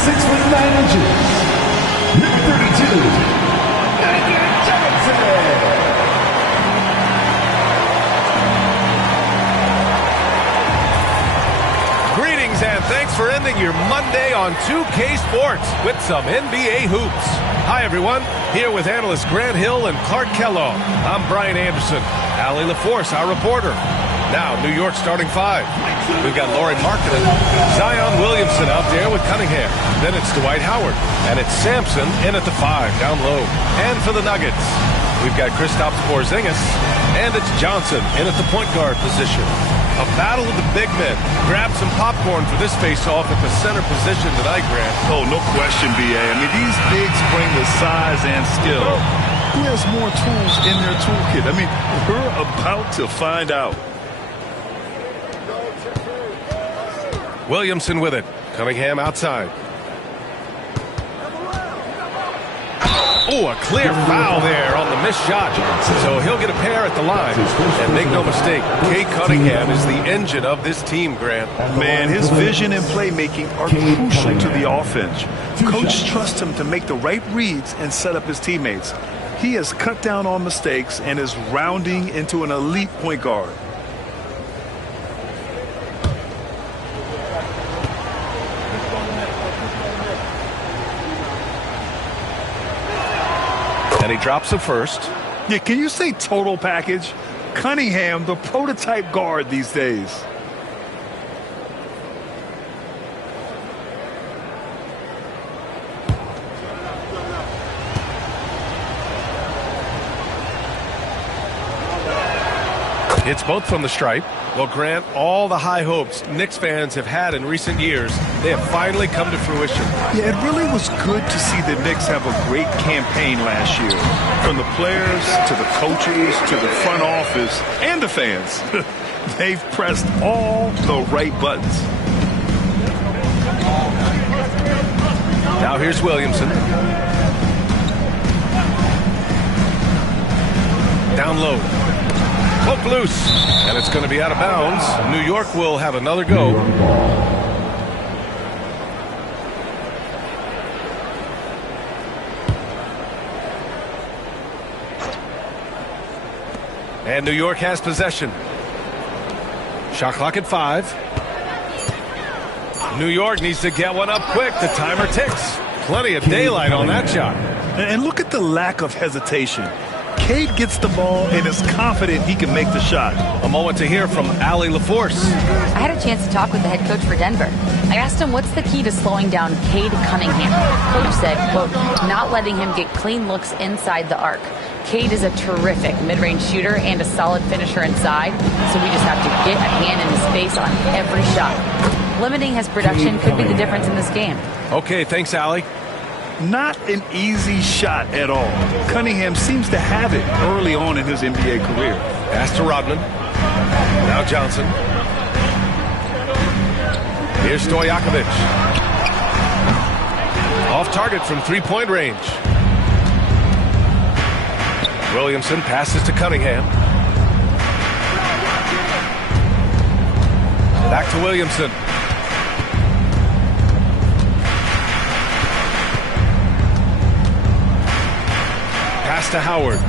6 foot 9 inches, number 32, Johnson. Greetings and thanks for ending your Monday on 2K Sports with some NBA hoops. Hi everyone, here with analysts Grant Hill and Clark Kellogg. I'm Brian Anderson, Allie LaForce, our reporter. Now, New York starting five. We've got Lauri Markkanen, Zion Williamson out there with Cunningham. Then it's Dwight Howard. And it's Sampson in at the 5, down low. And for the Nuggets, we've got Kristaps Porzingis. And it's Johnson in at the point guard position. A battle of the big men. Grab some popcorn for this face-off at the center position tonight, Grant. Oh, no question, B.A. I mean, these bigs bring the size and skill. Who has more tools in their toolkit? I mean, we're about to find out. Williamson with it. Cunningham outside. Oh, a clear foul there on the missed shot. So he'll get a pair at the line. And make no mistake, Cade Cunningham is the engine of this team, Grant. Man, his vision and playmaking are crucial to the offense. Coach trusts him to make the right reads and set up his teammates. He has cut down on mistakes and is rounding into an elite point guard. And he drops it first. Yeah, can you say total package? Cunningham, the prototype guard these days. It's both from the stripe. Well, Grant, all the high hopes Knicks fans have had in recent years, they have finally come to fruition. Yeah, it really was good to see the Knicks have a great campaign last year. From the players to the coaches to the front office and the fans. They've pressed all the right buttons. Now here's Williamson. Down low. Poke loose, and it's going to be out of bounds. New York will have another go. And New York has possession. Shot clock at 5. New York needs to get one up quick. The timer ticks. Plenty of daylight on that shot. And look at the lack of hesitation. Cade gets the ball and is confident he can make the shot. A moment to hear from Allie LaForce. I had a chance to talk with the head coach for Denver. I asked him what's the key to slowing down Cade Cunningham. Coach said, quote, not letting him get clean looks inside the arc. Cade is a terrific mid-range shooter and a solid finisher inside, so we just have to get a hand in his face on every shot. Limiting his production could be the difference in this game. Okay, thanks, Allie. Not an easy shot at all. Cunningham seems to have it early on in his NBA career. Pass to Rodman. Now Johnson. Here's Stojakovic. Off target from three-point range. Williamson passes to Cunningham. Back to Williamson. Pass to Howard.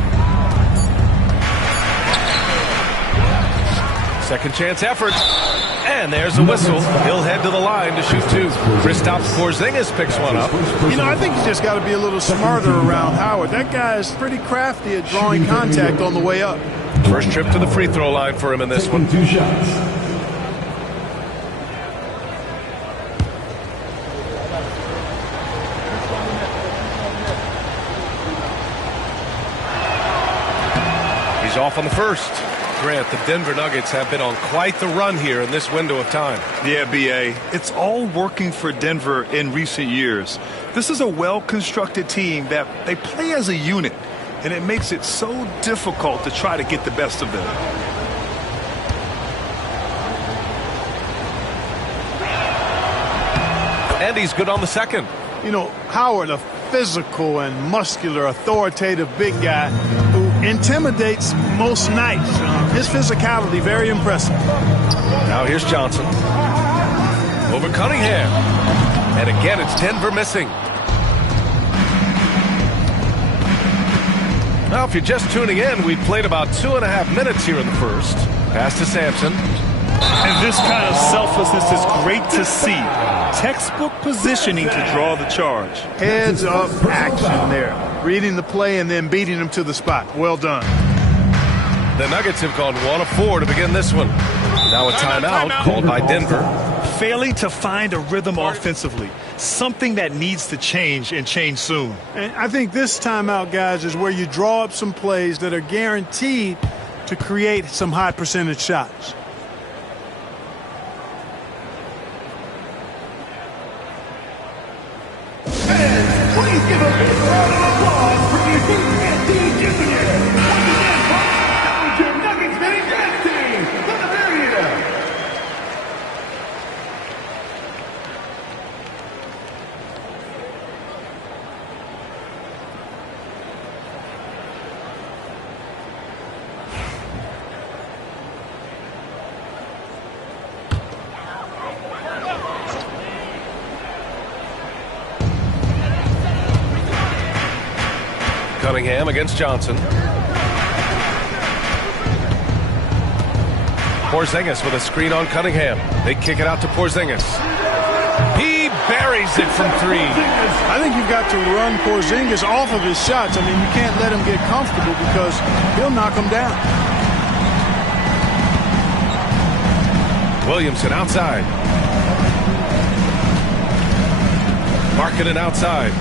Second chance effort. And there's a whistle. He'll head to the line to shoot 2. Kristaps Porzingis picks one up. You know, I think you just got to be a little smarter around Howard. That guy is pretty crafty at drawing contact on the way up. First trip to the free throw line for him in this one. 2 shots. He's off on the first. Grant, the Denver Nuggets have been on quite the run here in this window of time. Yeah, B.A. It's all working for Denver in recent years. This is a well-constructed team that they play as a unit, and it makes it so difficult to try to get the best of them. And he's good on the second. You know, Howard, a physical and muscular, authoritative big guy who intimidates most nights. His physicality, very impressive. Now here's Johnson. Over Cunningham. And again, it's Denver missing. Now, if you're just tuning in, we've played about 2.5 minutes here in the first. Pass to Sampson. And this kind of selflessness is great to see. Textbook positioning to draw the charge. Heads up action there. Reading the play and then beating him to the spot. Well done. The Nuggets have gone 1 of 4 to begin this one. Now a timeout called by Denver. Failing to find a rhythm offensively. Something that needs to change and change soon. And I think this timeout, guys, is where you draw up some plays that are guaranteed to create some high percentage shots. Please give a big round of applause for the S24 Junior. Once again, now your Nuggets winning dance team from the Bermuda. Cunningham against Johnson. Porzingis with a screen on Cunningham. They kick it out to Porzingis. He buries it from 3. I think you've got to run Porzingis off of his shots. I mean, you can't let him get comfortable because he'll knock him down. Williamson outside. Markkanen outside.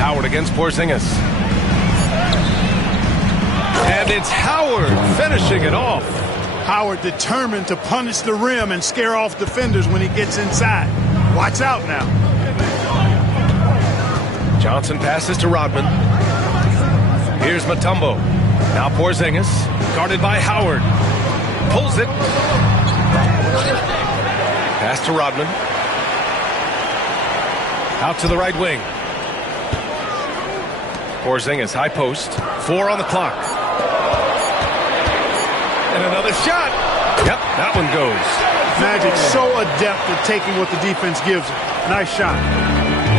Howard against Porzingis. And it's Howard finishing it off. Howard determined to punish the rim and scare off defenders when he gets inside. Watch out now. Johnson passes to Rodman. Here's Mutombo. Now Porzingis, guarded by Howard. Pulls it. Pass to Rodman. Out to the right wing. Porzingis, high post. 4 on the clock. And another shot. Yep, that one goes. Magic so adept at taking what the defense gives him. Nice shot.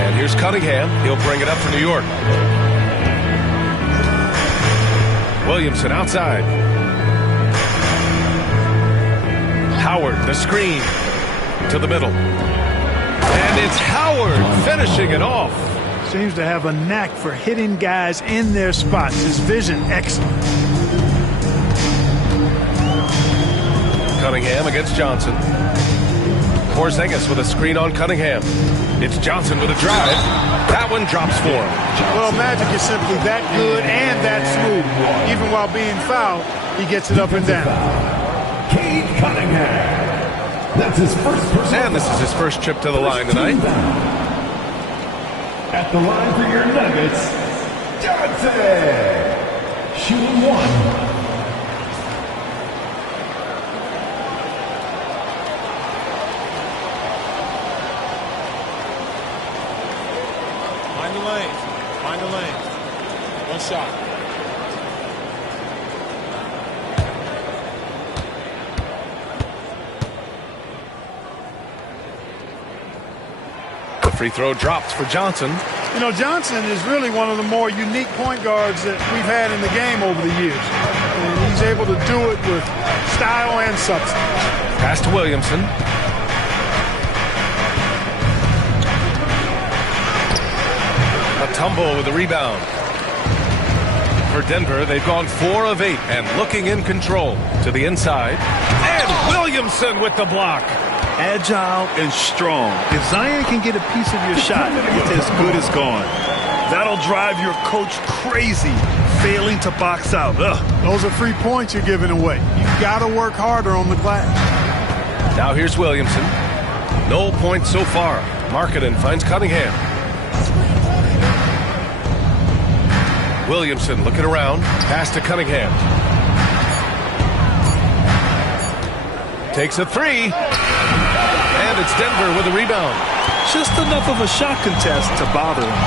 And here's Cunningham. He'll bring it up for New York. Williamson outside. Howard, the screen. To the middle. And it's Howard finishing it off. Seems to have a knack for hitting guys in their spots. His vision, excellent. Cunningham against Johnson. Porzingis with a screen on Cunningham. It's Johnson with a drive. That one drops for him. Well, Magic is simply that good and that smooth. Even while being fouled, he gets it up and down. Cade Cunningham. That's his first personal. And this is his first trip to the line tonight. At the line for your Nuggets, Johnson. Shooting 1. Find the lane. Find the lane. One shot. The free throw drops for Johnson. You know, Johnson is really one of the more unique point guards that we've had in the game over the years. And he's able to do it with style and substance. Pass to Williamson. Mutombo with the rebound. For Denver, they've gone 4 of 8 and looking in control to the inside. And Williamson with the block. Agile and strong. If Zion can get a piece of your shot, it's as good as gone. That'll drive your coach crazy, failing to box out. Those are free points you're giving away. You've got to work harder on the glass. Now here's Williamson. No points so far. Markkanen finds Cunningham. Williamson looking around. Pass to Cunningham. Takes a 3. And it's Denver with a rebound. Just enough of a shot contest to bother him.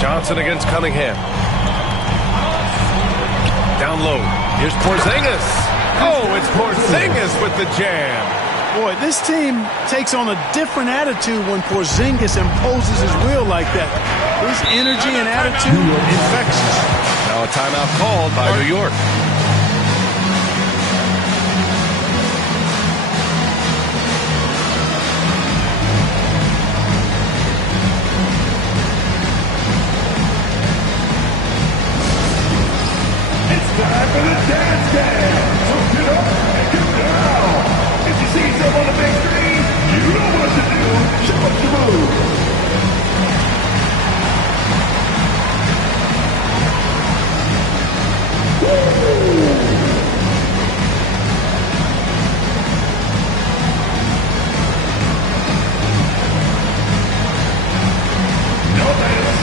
Johnson against Cunningham. Down low. Here's Porzingis. Oh, it's Porzingis with the jam. Boy, this team takes on a different attitude when Porzingis imposes his will like that. His energy and attitude infectious. Now a timeout called by New York. Time for the dance dance. So get up and get down. If you see yourself on the big screen, you know what to do. Show us the move. No thanks.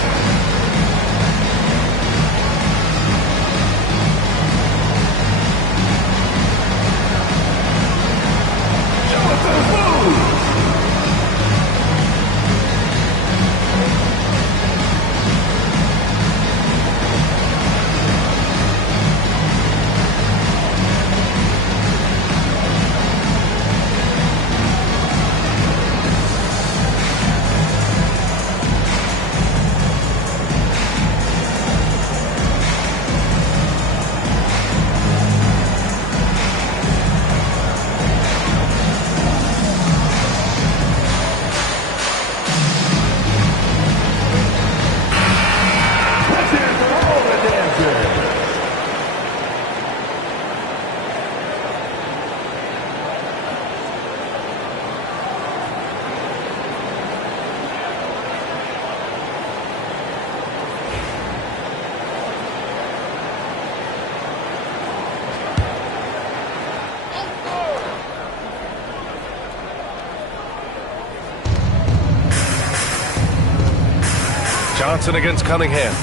Johnson against Cunningham.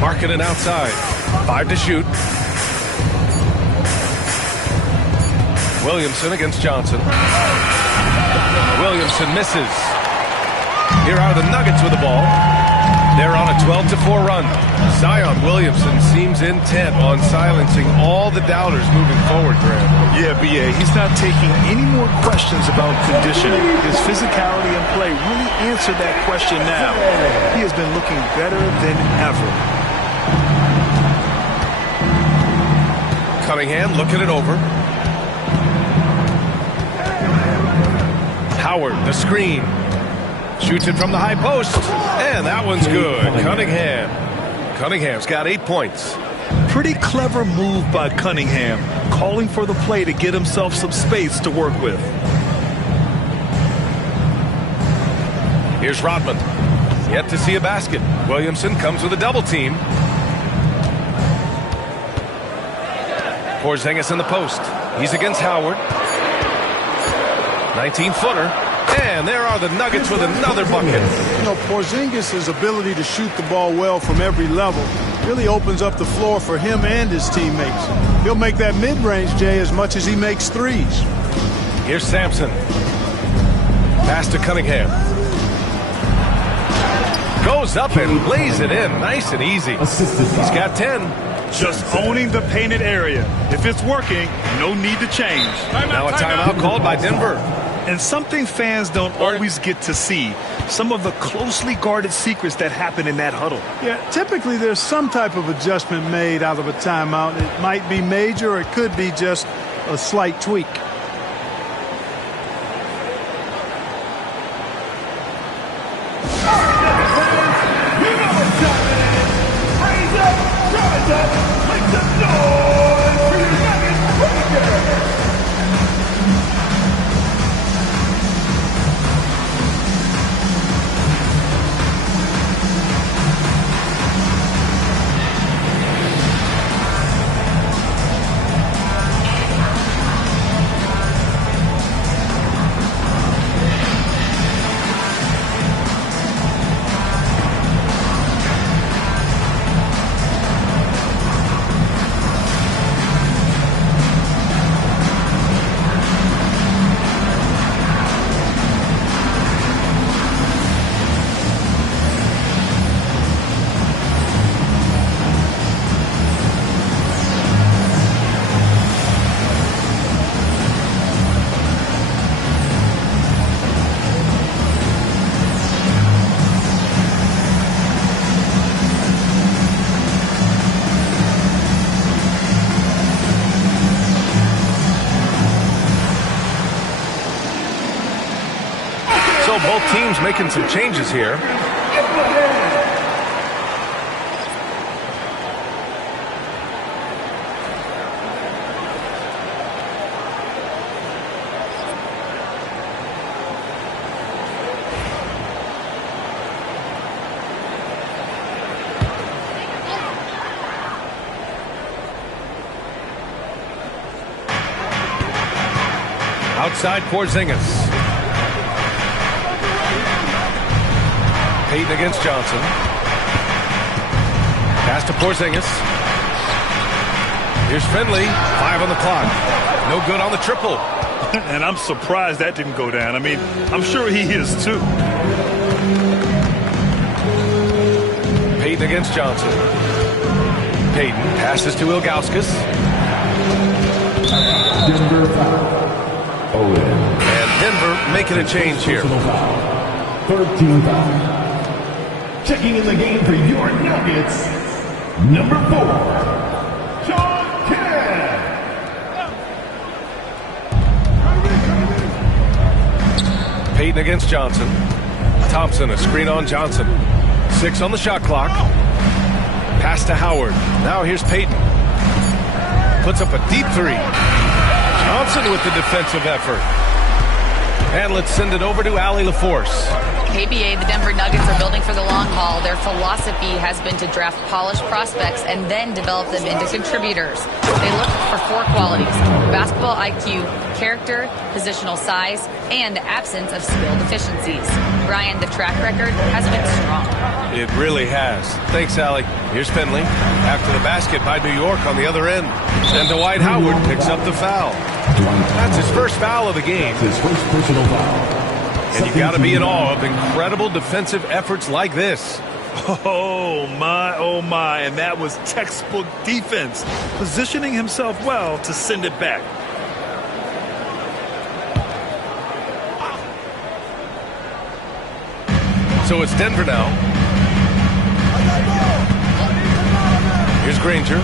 Marking it outside. 5 to shoot. Williamson against Johnson. Williamson misses. Here are the Nuggets with the ball. They're on a 12-4 run. Zion Williamson seems intent on silencing all the doubters moving forward, Graham. Yeah, B.A., he's not taking any more questions about conditioning. His physicality and play really answered that question now. He has been looking better than ever. Cunningham looking it over. Howard, the screen. Shoots it from the high post. And that one's good. Cunningham's got 8 points. Pretty clever move by Cunningham, calling for the play to get himself some space to work with. Here's Rodman. Yet to see a basket. Williamson comes with a double team. Porzingis in the post. He's against Howard. 19-footer. And there are the Nuggets with another bucket. You know, Porzingis' ability to shoot the ball well from every level really opens up the floor for him and his teammates. He'll make that mid-range, Jay, as much as he makes threes. Here's Sampson. Pass to Cunningham. Goes up and lays it in. Nice and easy. He's got 10. Just owning the painted area. If it's working, no need to change. Now a timeout called by Denver. And something fans don't always get to see, some of the closely guarded secrets that happen in that huddle. Yeah, typically there's some type of adjustment made out of a timeout. It might be major or it could be just a slight tweak. so both teams making some changes here. Outside Porzingis. Payton against Johnson. Pass to Porzingis. Here's Finley. 5 on the clock. No good on the triple. And I'm surprised that didn't go down. I mean, I'm sure he is too. Payton against Johnson. Payton passes to Ilgauskas. Denver foul. And Denver making a change here. 13 foul. Checking in the game for your Nuggets, number 4, Cade. Payton against Johnson. Thompson, a screen on Johnson. 6 on the shot clock. Pass to Howard. Now here's Payton. Puts up a deep 3. Johnson with the defensive effort. And let's send it over to Allie LaForce. KBA, the Denver Nuggets are building for the long haul. Their philosophy has been to draft polished prospects and then develop them into contributors. They look for 4 qualities: basketball IQ, character, positional size, and absence of skill deficiencies. Brian, the track record has been strong. It really has. Thanks, Allie. Here's Finley. After the basket by New York on the other end. And Dwight Howard picks up the foul. That's his first foul of the game. His first personal foul. And you've got to be in awe of incredible defensive efforts like this. Oh, my. And that was textbook defense. Positioning himself well to send it back. So it's Denver now. Here's Granger.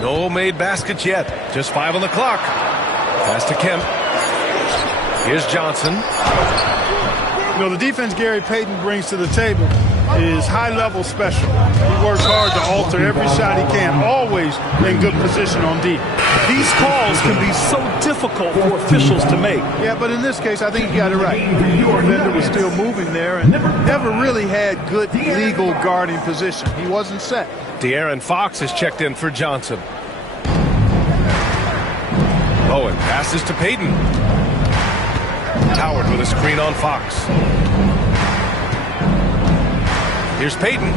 No made baskets yet. Just 5 on the clock. Pass to Kemp. Here's Johnson. You know, the defense Gary Payton brings to the table is high-level special. He works hard to alter every shot he can, always in good position on D. These calls can be so difficult for officials to make. Yeah, but in this case, I think he got it right. The defender was still moving there and never really had good legal guarding position. He wasn't set. De'Aaron Fox is checked in for Johnson. Bowen passes to Payton. Howard with a screen on Fox. Here's Payton.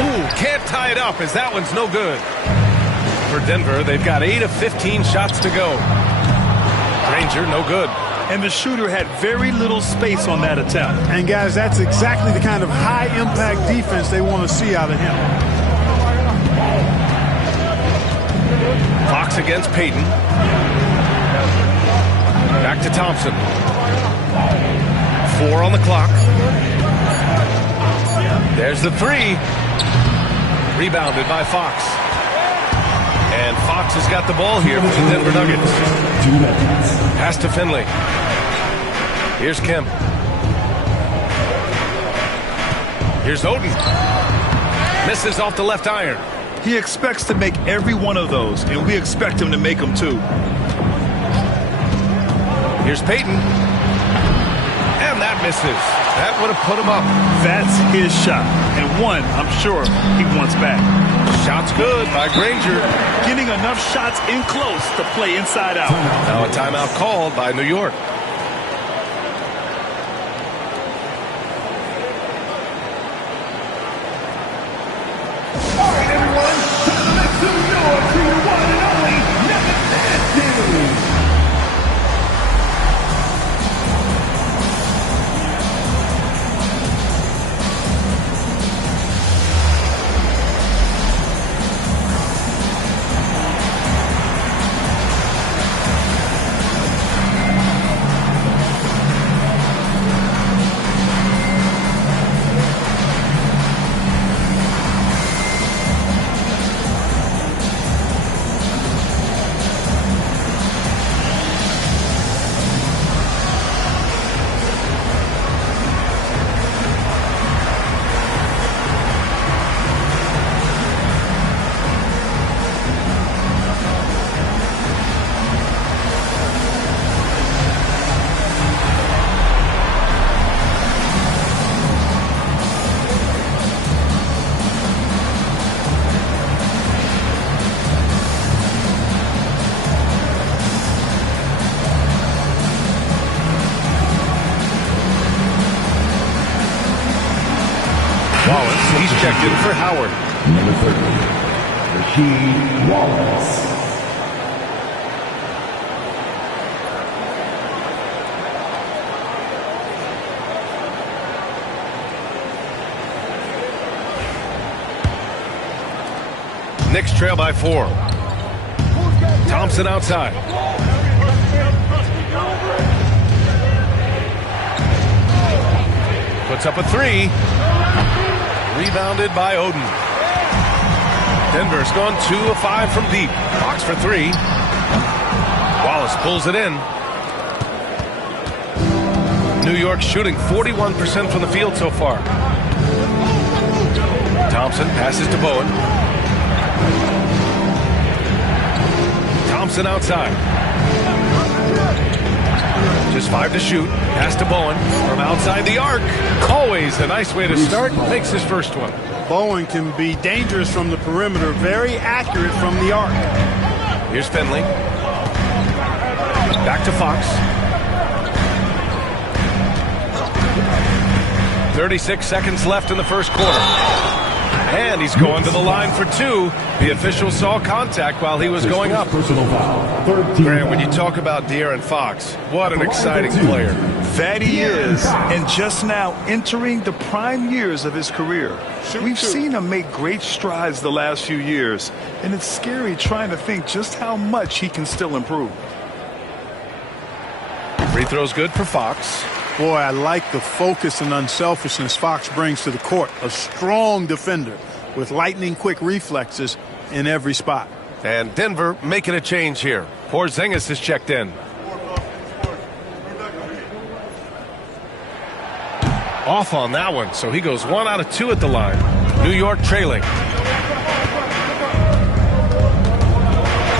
Ooh, can't tie it up as that one's no good. For Denver, they've got 8 of 15 shots to go. Granger, no good. And the shooter had very little space on that attempt. And guys, that's exactly the kind of high-impact defense they want to see out of him. Fox against Payton. Back to Thompson. 4 on the clock. There's the 3. Rebounded by Fox. And Fox has got the ball here for the Denver Nuggets. Pass to Finley. Here's Kemp. Here's Oden. Misses off the left iron. He expects to make every one of those, and we expect him to make them too. Here's Payton. And that misses. That would have put him up. That's his shot, and one I'm sure he wants back. Shot's good by Granger. Getting enough shots in close to play inside out. Now a timeout called by New York. All right, everyone, time to make some noise for your one and only Nuggets News. Wallace, he's checked in for Howard. Number 30, Cade Wallace. Knicks trail by 4. Thompson outside. Puts up a 3. Rebounded by Oden. Denver's gone 2 of 5 from deep. Fox for 3. Wallace pulls it in. New York shooting 41% from the field so far. Thompson passes to Bowen. Thompson outside. Just 5 to shoot. Pass to Bowen from outside the arc. Always a nice way to start. Makes his first one. Bowen can be dangerous from the perimeter, very accurate from the arc. Here's Finley. Back to Fox. 36 seconds left in the first quarter. And he's going to the line for 2. The official saw contact while he was going up. Grant, when you talk about De'Aaron Fox, what an exciting player. That he is, and just now entering the prime years of his career. We've seen him make great strides the last few years, and it's scary trying to think just how much he can still improve. Free throw's good for Fox. Boy, I like the focus and unselfishness Fox brings to the court. A strong defender with lightning-quick reflexes in every spot. And Denver making a change here. Porzingis is checked in. Off on that one, so he goes 1 out of 2 at the line. New York trailing.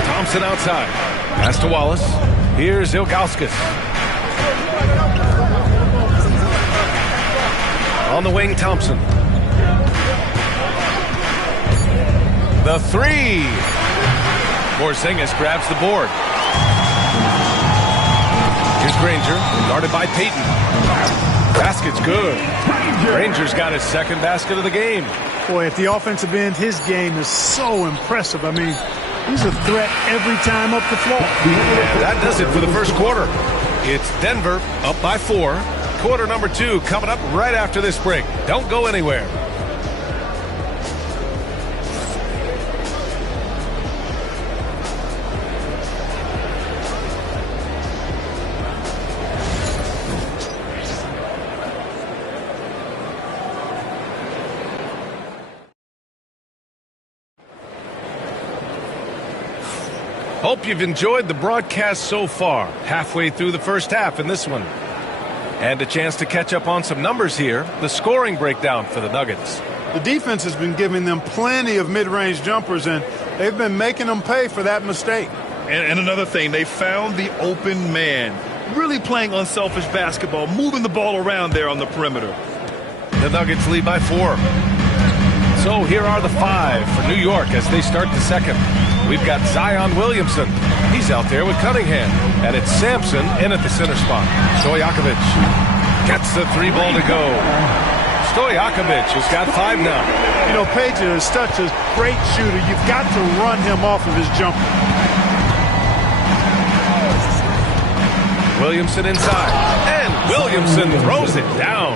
Thompson outside. Pass to Wallace. Here's Ilgauskas. On the wing, Thompson. The 3. Porzingis grabs the board. Here's Granger, guarded by Payton. Basket's good. Granger's got his second basket of the game. Boy, at the offensive end, his game is so impressive. I mean, he's a threat every time up the floor. And that does it for the first quarter. It's Denver up by 4. Quarter number 2 coming up right after this break. Don't go anywhere. Hope you've enjoyed the broadcast so far. Halfway through the first half in this one. And a chance to catch up on some numbers here. The scoring breakdown for the Nuggets. The defense has been giving them plenty of mid-range jumpers, and they've been making them pay for that mistake. And another thing, they found the open man. Really playing unselfish basketball, moving the ball around there on the perimeter. The Nuggets lead by 4. So here are the 5 for New York as they start the second. We've got Zion Williamson. He's out there with Cunningham. And it's Sampson in at the center spot. Stojakovic gets the 3 ball to go. Stojakovic has got 5 now. You know, Page is such a great shooter. You've got to run him off of his jumper. Williamson inside. And Williamson throws it down.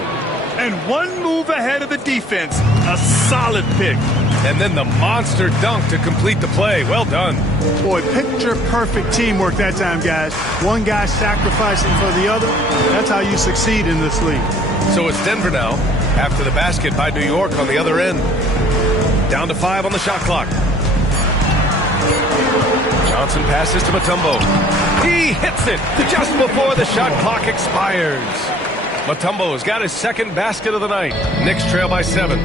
And one move ahead of the defense. A solid pick. And then the monster dunk to complete the play. Well done. Boy, picture-perfect teamwork that time, guys. One guy sacrificing for the other. That's how you succeed in this league. So it's Denver now, after the basket by New York on the other end. Down to 5 on the shot clock. Johnson passes to Mutombo. He hits it just before the shot clock expires. Mutombo has got his second basket of the night. Knicks trail by 7.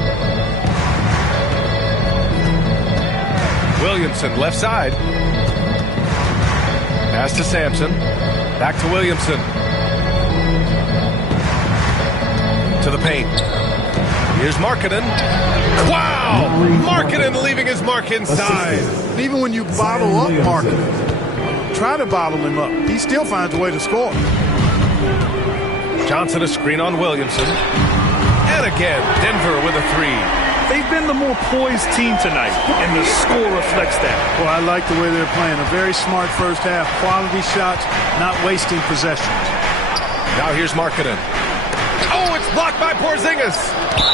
Williamson left side. Pass to Sampson. Back to Williamson. To the paint. Here's Markkanen. Wow! Markkanen leaving his mark inside. And even when you bottle up Markkanen, try to bottle him up. He still finds a way to score. Johnson a screen on Williamson. And again, Denver with a three. They've been the more poised team tonight, and the score reflects that. Well, I like the way they're playing. A very smart first half. Quality shots, not wasting possessions. Now here's Markkanen. Oh, it's blocked by Porzingis.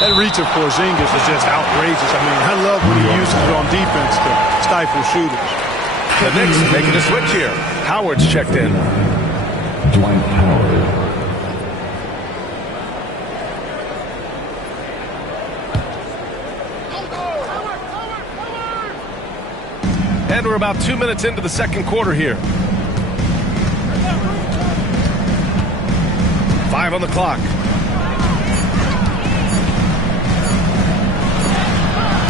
That reach of Porzingis is just outrageous. I mean, I love when he uses it on defense to stifle shooters. The Knicks making a switch here. Howard's checked in. Dwight Howard. And we're about 2 minutes into the second quarter here. 5 on the clock.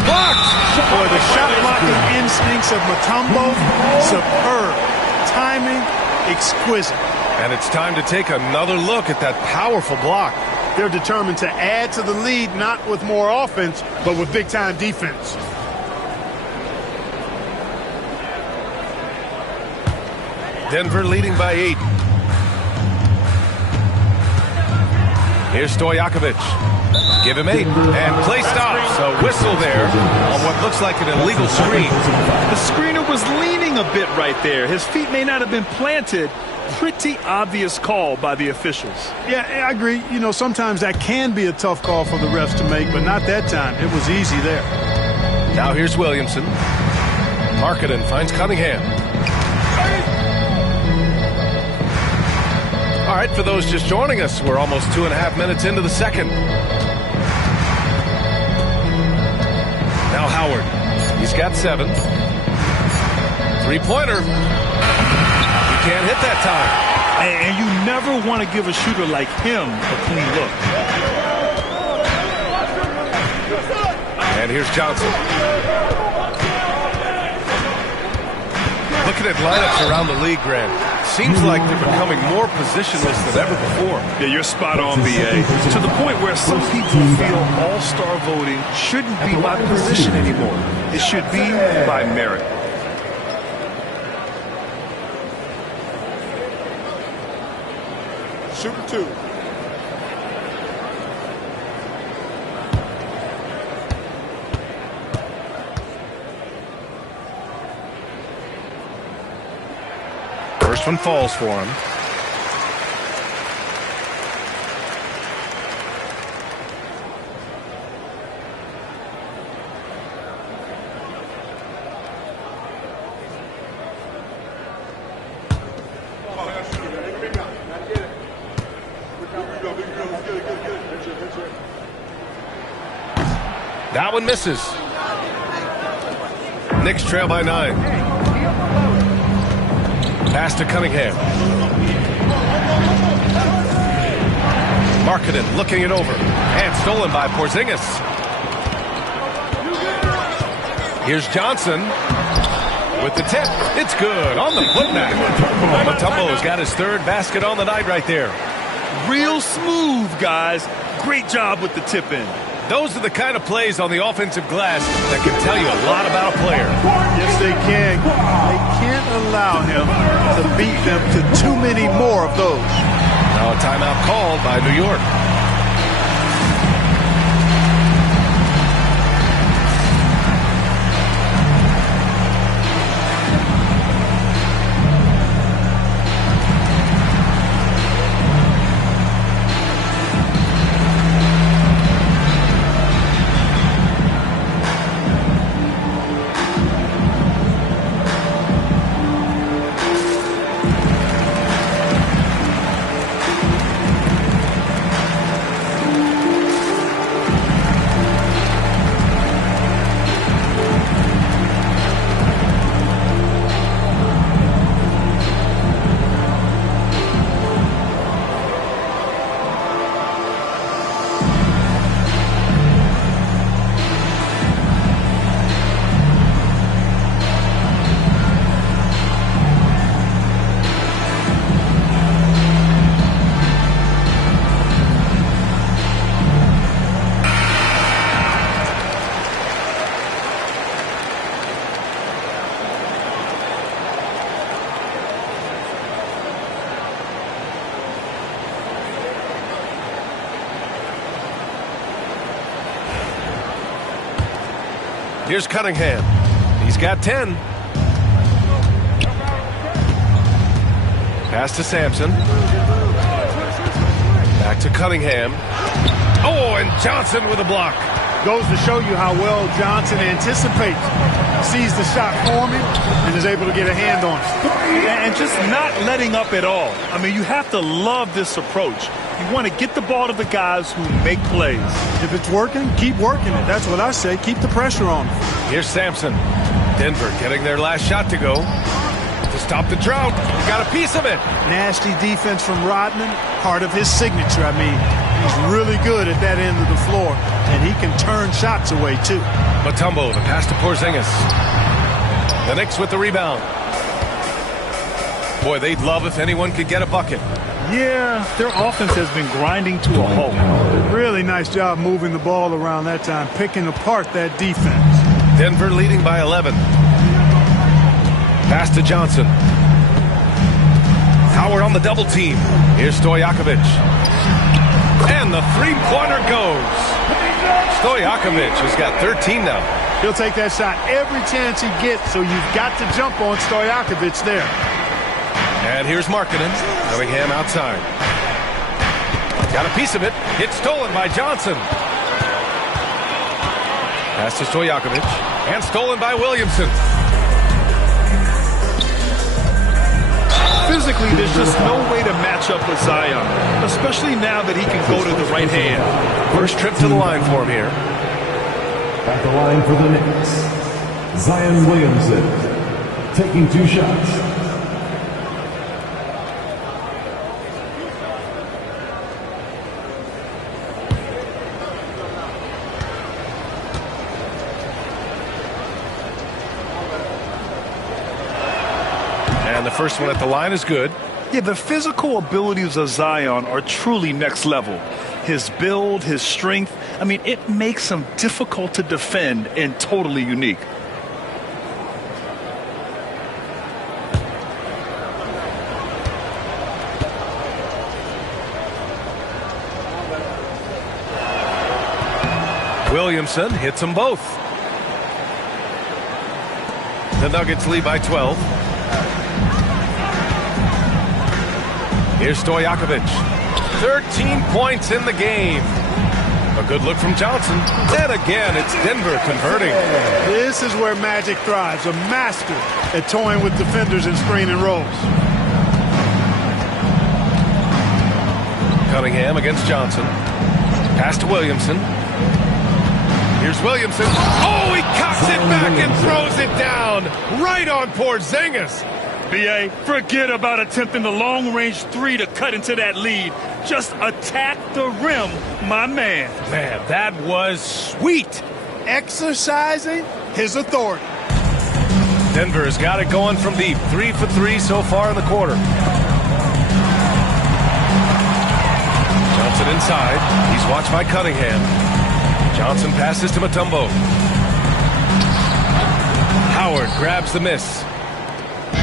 Blocked! Boy, the shot blocking instincts of Mutombo, superb. Timing, exquisite. And it's time to take another look at that powerful block. They're determined to add to the lead, not with more offense, but with big-time defense. Denver leading by 8. Here's Stojakovic. Give him 8. And play stops. A whistle there on what looks like an illegal screen. The screener was leaning a bit right there. His feet may not have been planted. Pretty obvious call by the officials. Yeah, I agree. You know, sometimes that can be a tough call for the refs to make, but not that time. It was easy there. Now here's Williamson. Markkanen finds Cunningham. All right, for those just joining us, we're almost 2.5 minutes into the second. Now Howard. He's got 7. Three-pointer. He can't hit that time. And you never want to give a shooter like him a clean look. And here's Johnson. Looking at lineups around the league, Grant, seems like they're becoming more positionless than ever before. Yeah, you're spot on, BA. To the point where some people feel all-star voting shouldn't be by position anymore. It should be by merit. Shooter 2. First one falls for him. That one misses. Knicks trail by 9. Pass to Cunningham. Markkanen looking it over. And stolen by Porzingis. Here's Johnson with the tip. It's good on the putback. Mutombo's got his 3rd basket on the night right there. Real smooth, guys. Great job with the tip in. Those are the kind of plays on the offensive glass that can tell you a lot about a player. Yes, they can. They can't allow him to beat them to too many more of those. Now a timeout called by New York. Here's Cunningham. He's got 10. Pass to Sampson. Back to Cunningham. Oh, and Johnson with a block. Goes to show you how well Johnson anticipates. Sees the shot forming and is able to get a hand on it. And just not letting up at all. I mean, you have to love this approach. You want to get the ball to the guys who make plays. If it's working, keep working it. That's what I say. Keep the pressure on him. Here's Sampson. Denver getting their last shot to go. To stop the drought. He got a piece of it. Nasty defense from Rodman. Part of his signature. I mean, he's really good at that end of the floor. And he can turn shots away, too. Mutombo, the pass to Porzingis. The Knicks with the rebound. Boy, they'd love if anyone could get a bucket. Yeah, their offense has been grinding to a halt. Really nice job moving the ball around that time, picking apart that defense. Denver leading by 11. Pass to Johnson. Howard on the double team. Here's Stojakovic. And the three-pointer goes. Stojakovic has got 13 now. He'll take that shot every chance he gets, so you've got to jump on Stojakovic there. And here's Markkanen. Cunningham outside. Got a piece of it. It's stolen by Johnson. Pass to Stojakovic. And stolen by Williamson. Physically, there's just no way to match up with Zion, especially now that he can go to the right hand. First trip to the line for him here. At the line for the Knicks, Zion Williamson, taking 2 shots. And the first one at the line is good. Yeah, the physical abilities of Zion are truly next level. His build, his strength, I mean, it makes him difficult to defend and totally unique. Williamson hits them both. The Nuggets lead by 12. Here's Stojakovic. 13 points in the game. A good look from Johnson. And again, it's Denver converting. This is where Magic thrives. A master at toying with defenders and screen and rolls. Cunningham against Johnson. Pass to Williamson. Here's Williamson. Oh, he cocks it back and throws it down. Right on Porzingis. B.A., forget about attempting the long-range 3 to cut into that lead. Just attack the rim, my man. Man, that was sweet. Exercising his authority. Denver has got it going from deep. 3 for 3 so far in the quarter. Johnson inside. He's watched by Cunningham. Johnson passes to Mutombo. Howard grabs the miss.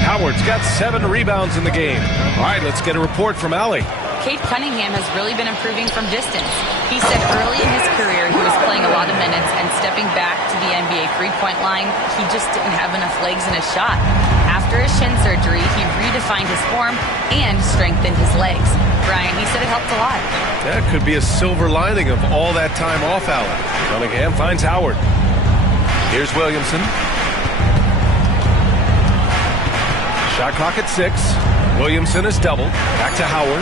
Howard's got 7 rebounds in the game. All right, let's get a report from Allie. Cade Cunningham has really been improving from distance. He said early in his career he was playing a lot of minutes, and stepping back to the NBA three-point line, he just didn't have enough legs in his shot. After his shin surgery, he redefined his form and strengthened his legs. Brian, he said it helped a lot. That could be a silver lining of all that time off, Allen. Cunningham finds Howard. Here's Williamson. Shot clock at 6. Williamson is doubled. Back to Howard.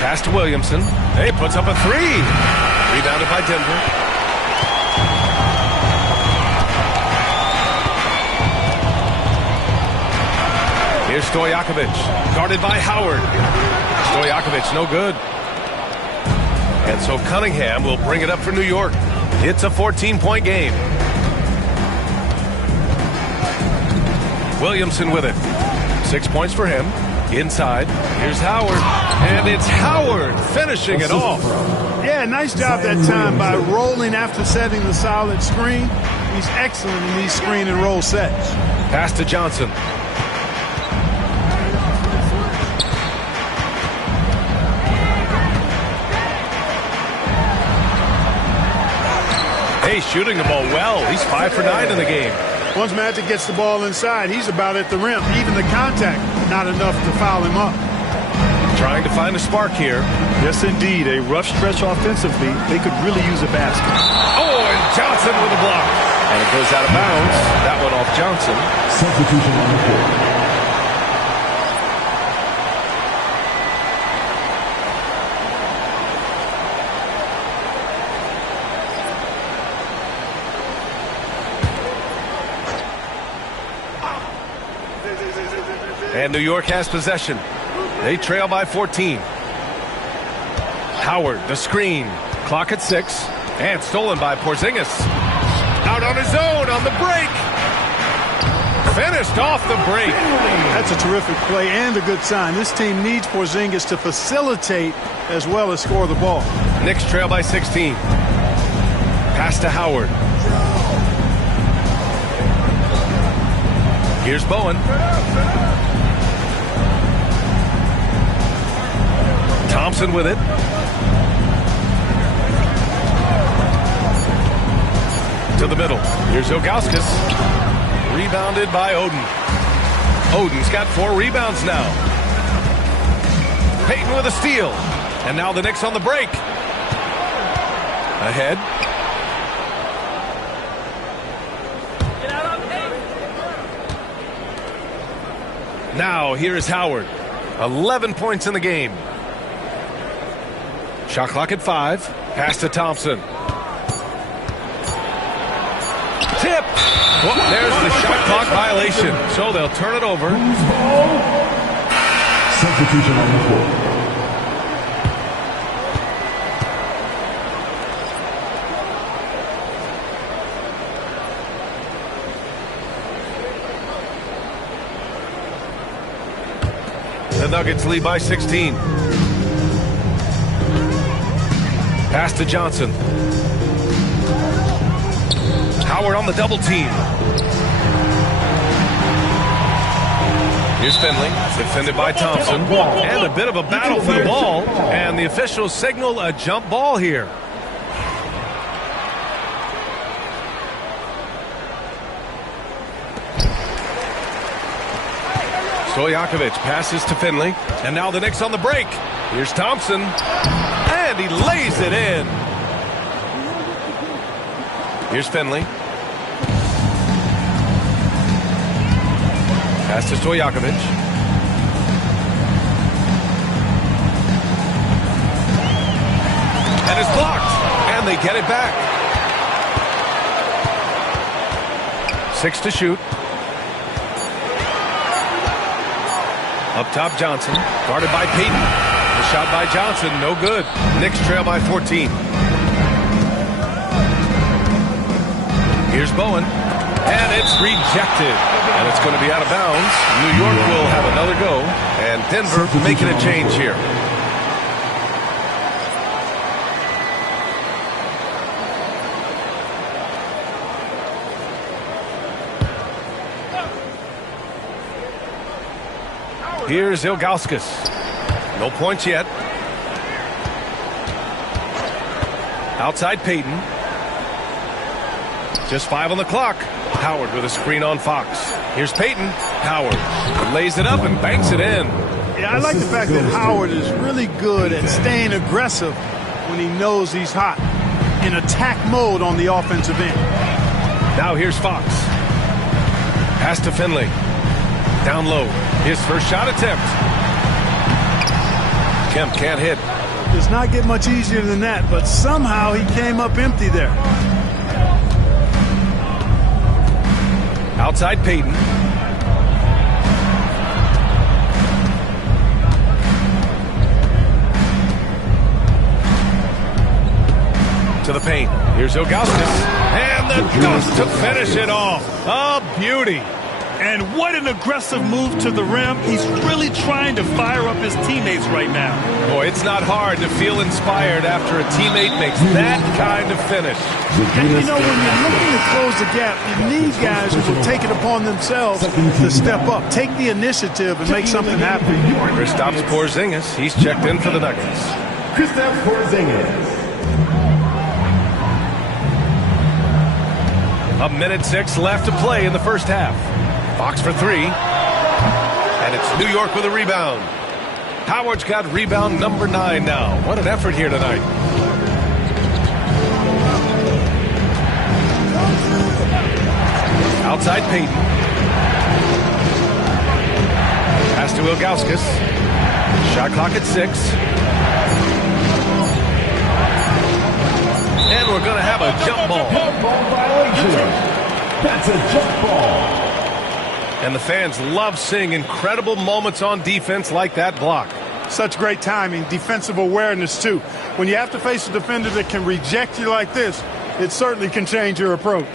Pass to Williamson. He puts up a 3. Rebounded by Denver. Here's Stojakovic. Guarded by Howard. Stojakovic no good. And so Cunningham will bring it up for New York. It's a 14-point game. Williamson with it. 6 points for him. Inside. Here's Howard. And it's Howard finishing it off. Yeah, nice job that time by rolling after setting the solid screen. He's excellent in these screen and roll sets. Pass to Johnson. He's shooting the ball well. He's 5 for 9 in the game. Once Magic gets the ball inside, he's about at the rim. Even the contact, not enough to foul him up. Trying to find a spark here. Yes, indeed. A rough stretch offensively. They could really use a basket. Oh, and Johnson with a block. And it goes out of bounds. That one off Johnson. Substitution on the court. And New York has possession. They trail by 14. Howard, the screen. Clock at 6. And stolen by Porzingis. Out on his own on the break. Finished off the break. That's a terrific play and a good sign. This team needs Porzingis to facilitate as well as score the ball. Knicks trail by 16. Pass to Howard. Here's Bowen. Thompson with it. To the middle. Here's Ilgauskas. Rebounded by Oden. Oden's got 4 rebounds now. Payton with a steal. And now the Knicks on the break. Ahead. Now here is Howard. 11 points in the game. Shot clock at 5. Pass to Thompson. Tip. Well, there's the shot clock violation. So they'll turn it over. Substitution on the court. The Nuggets lead by 16. Pass to Johnson. Howard on the double team. Here's Finley, defended by Thompson. And a bit of a battle for the ball. And the officials signal a jump ball here. Stojakovic passes to Finley. And now the Knicks on the break. Here's Thompson. And he lays it in. Here's Finley. Pass to Stojakovic. And it's blocked. And they get it back. 6 to shoot. Up top, Johnson. Guarded by Payton. The shot by Johnson, no good. Knicks trail by 14. Here's Bowen. And it's rejected. And it's going to be out of bounds. New York will have another go. And Denver making a change here. Here's Ilgauskas. No points yet. Outside Payton. Just 5 on the clock. Howard with a screen on Fox. Here's Payton. Howard lays it up and banks it in. Yeah, I like the fact that Howard is really good at staying aggressive when he knows he's hot. In attack mode on the offensive end. Now here's Fox. Pass to Finley. Down low. His first shot attempt. Kemp can't hit. Does not get much easier than that, but somehow he came up empty there. Outside Payton. To the paint. Here's Ilgauskas. And the dunk to finish it off. A beauty. And what an aggressive move to the rim. He's really trying to fire up his teammates right now. Boy, it's not hard to feel inspired after a teammate makes that kind of finish. And you know, when you're looking to close the gap, you need guys who will take it upon themselves to step up, take the initiative, and make something happen. Kristaps Porzingis, he's checked in for the Nuggets. Kristaps Porzingis. 1:06 left to play in the first half. Fox for three. And it's New York with a rebound. Howard's got rebound number 9 now. What an effort here tonight. Outside Payton. Pass to Ilgauskas. Shot clock at 6. And we're going to have a jump ball. Jump ball violation. That's a jump ball. And the fans love seeing incredible moments on defense like that block. Such great timing, defensive awareness, too. When you have to face a defender that can reject you like this, it certainly can change your approach.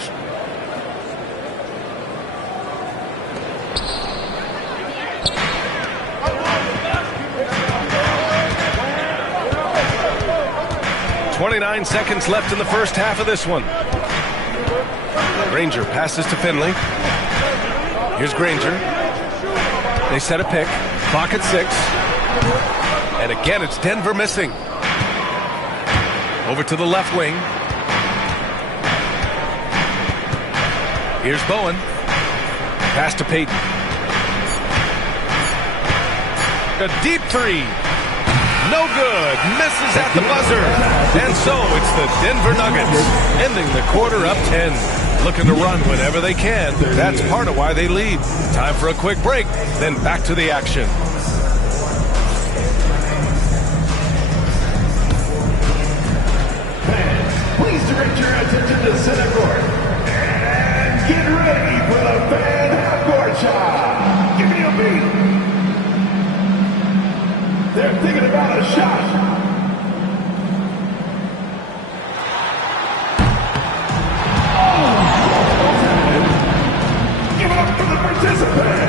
.29 seconds left in the first half of this one. Granger passes to Finley. Here's Granger. They set a pick. Clock at 6. And again, it's Denver missing. Over to the left wing. Here's Bowen. Pass to Payton. A deep three. No good. Misses at the buzzer. And so it's the Denver Nuggets ending the quarter up 10. Looking to run whenever they can. That's part of why they lead. Time for a quick break, then back to the action. Please direct your attention to center court. And get ready for the fan half-court shot. Give me a beat. They're thinking about a shot. Give it up for the participant.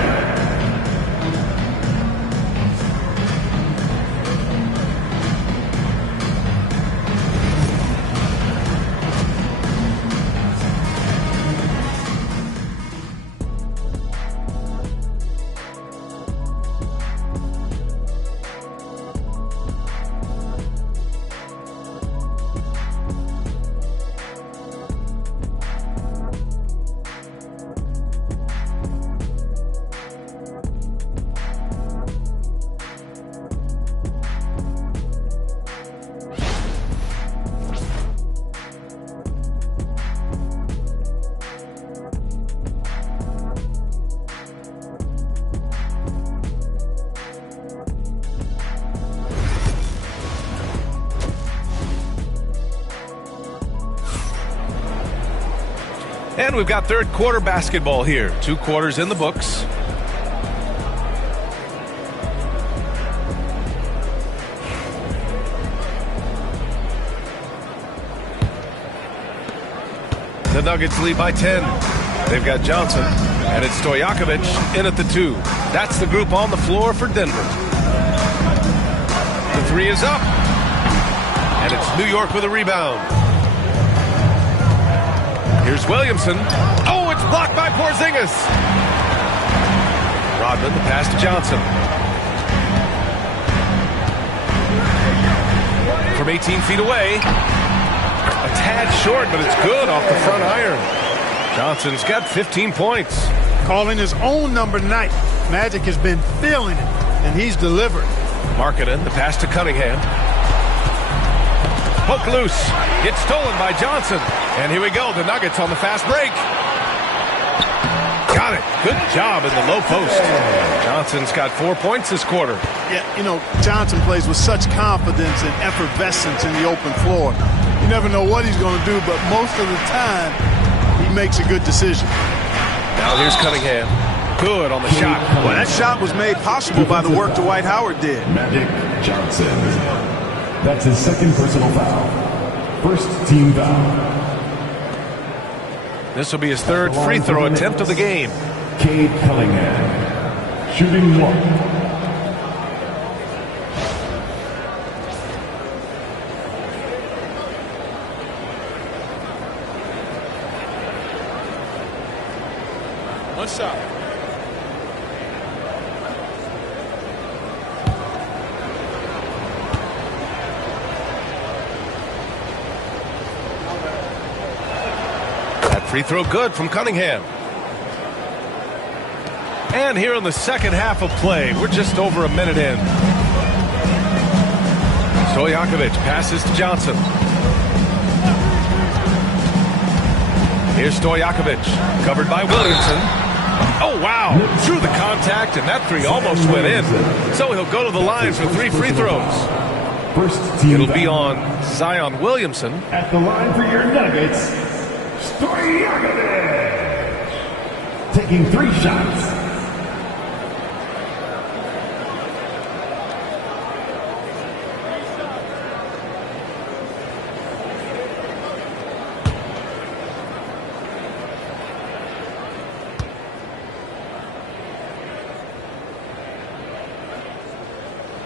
And we've got third quarter basketball here. 2 quarters in the books. The Nuggets lead by 10. They've got Johnson, and it's Stojakovic in at the 2. That's the group on the floor for Denver. The 3 is up, and it's New York with a rebound. Here's Williamson. Oh, it's blocked by Porzingis. Rodman, the pass to Johnson. From 18 feet away. A tad short, but it's good off the front iron. Johnson's got 15 points. Calling his own number 9. Magic has been feeling it, and he's delivered. Markkanen, the pass to Cunningham. Poke loose. It's stolen by Johnson. And here we go. The Nuggets on the fast break. Got it. Good job in the low post. Johnson's got 4 points this quarter. Yeah, you know, Johnson plays with such confidence and effervescence in the open floor. You never know what he's going to do, but most of the time, he makes a good decision. Now here's Cunningham. Good on the shot. Well, that shot was made possible by the work Dwight Howard did. Magic Johnson. That's his second personal foul. First team foul. This will be his third free throw attempt of the game. Cade Cunningham. Shooting 1. One shot. Free throw good from Cunningham. And here in the second half of play, we're just over a minute in. Stojakovic passes to Johnson. Here's Stojakovic, covered by Williamson. Oh, wow, through the contact, and that three almost went in. So he'll go to the line for 3 free throws. It'll be on Zion Williamson. At the line for your Nuggets, Stojakovic. Taking 3 shots.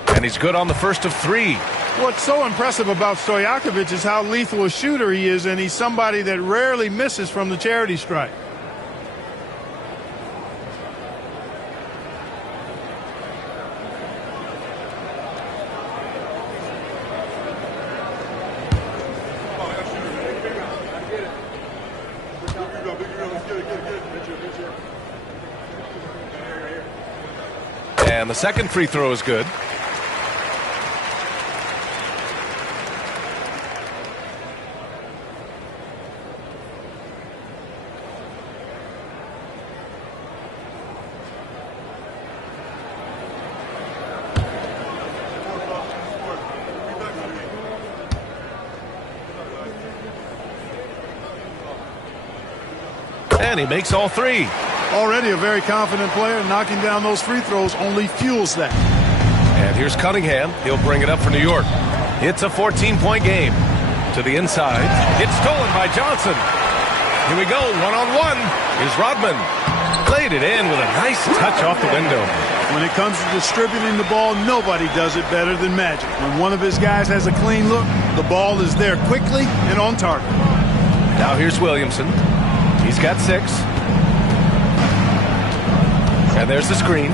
And he's good on the first of 3. What's so impressive about Stojakovic is how lethal a shooter he is, and he's somebody that rarely misses from the charity stripe. And the second free throw is good. And he makes all 3. Already a very confident player. Knocking down those free throws only fuels that. And here's Cunningham. He'll bring it up for New York. It's a 14-point game. To the inside. It's stolen by Johnson. Here we go, one-on-one. Here's Rodman. Played it in with a nice touch off the window. When it comes to distributing the ball, nobody does it better than Magic. When one of his guys has a clean look, the ball is there quickly and on target. Now here's Williamson. He's got 6. And there's the screen.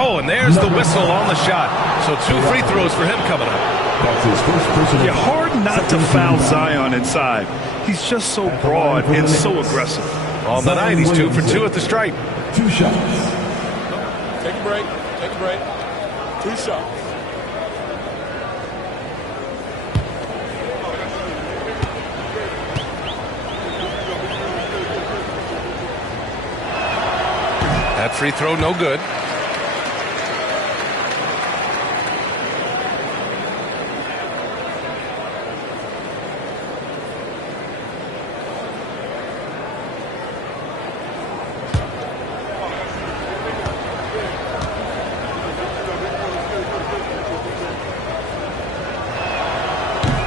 Oh, and there's the whistle on the shot. So 2 free throws for him coming up. Yeah, hard not to foul Zion inside. He's just so broad and so aggressive. On the night, he's 2 for 2 at the stripe. 2 shots. Take a break. Take a break. 2 shots. That free throw, no good.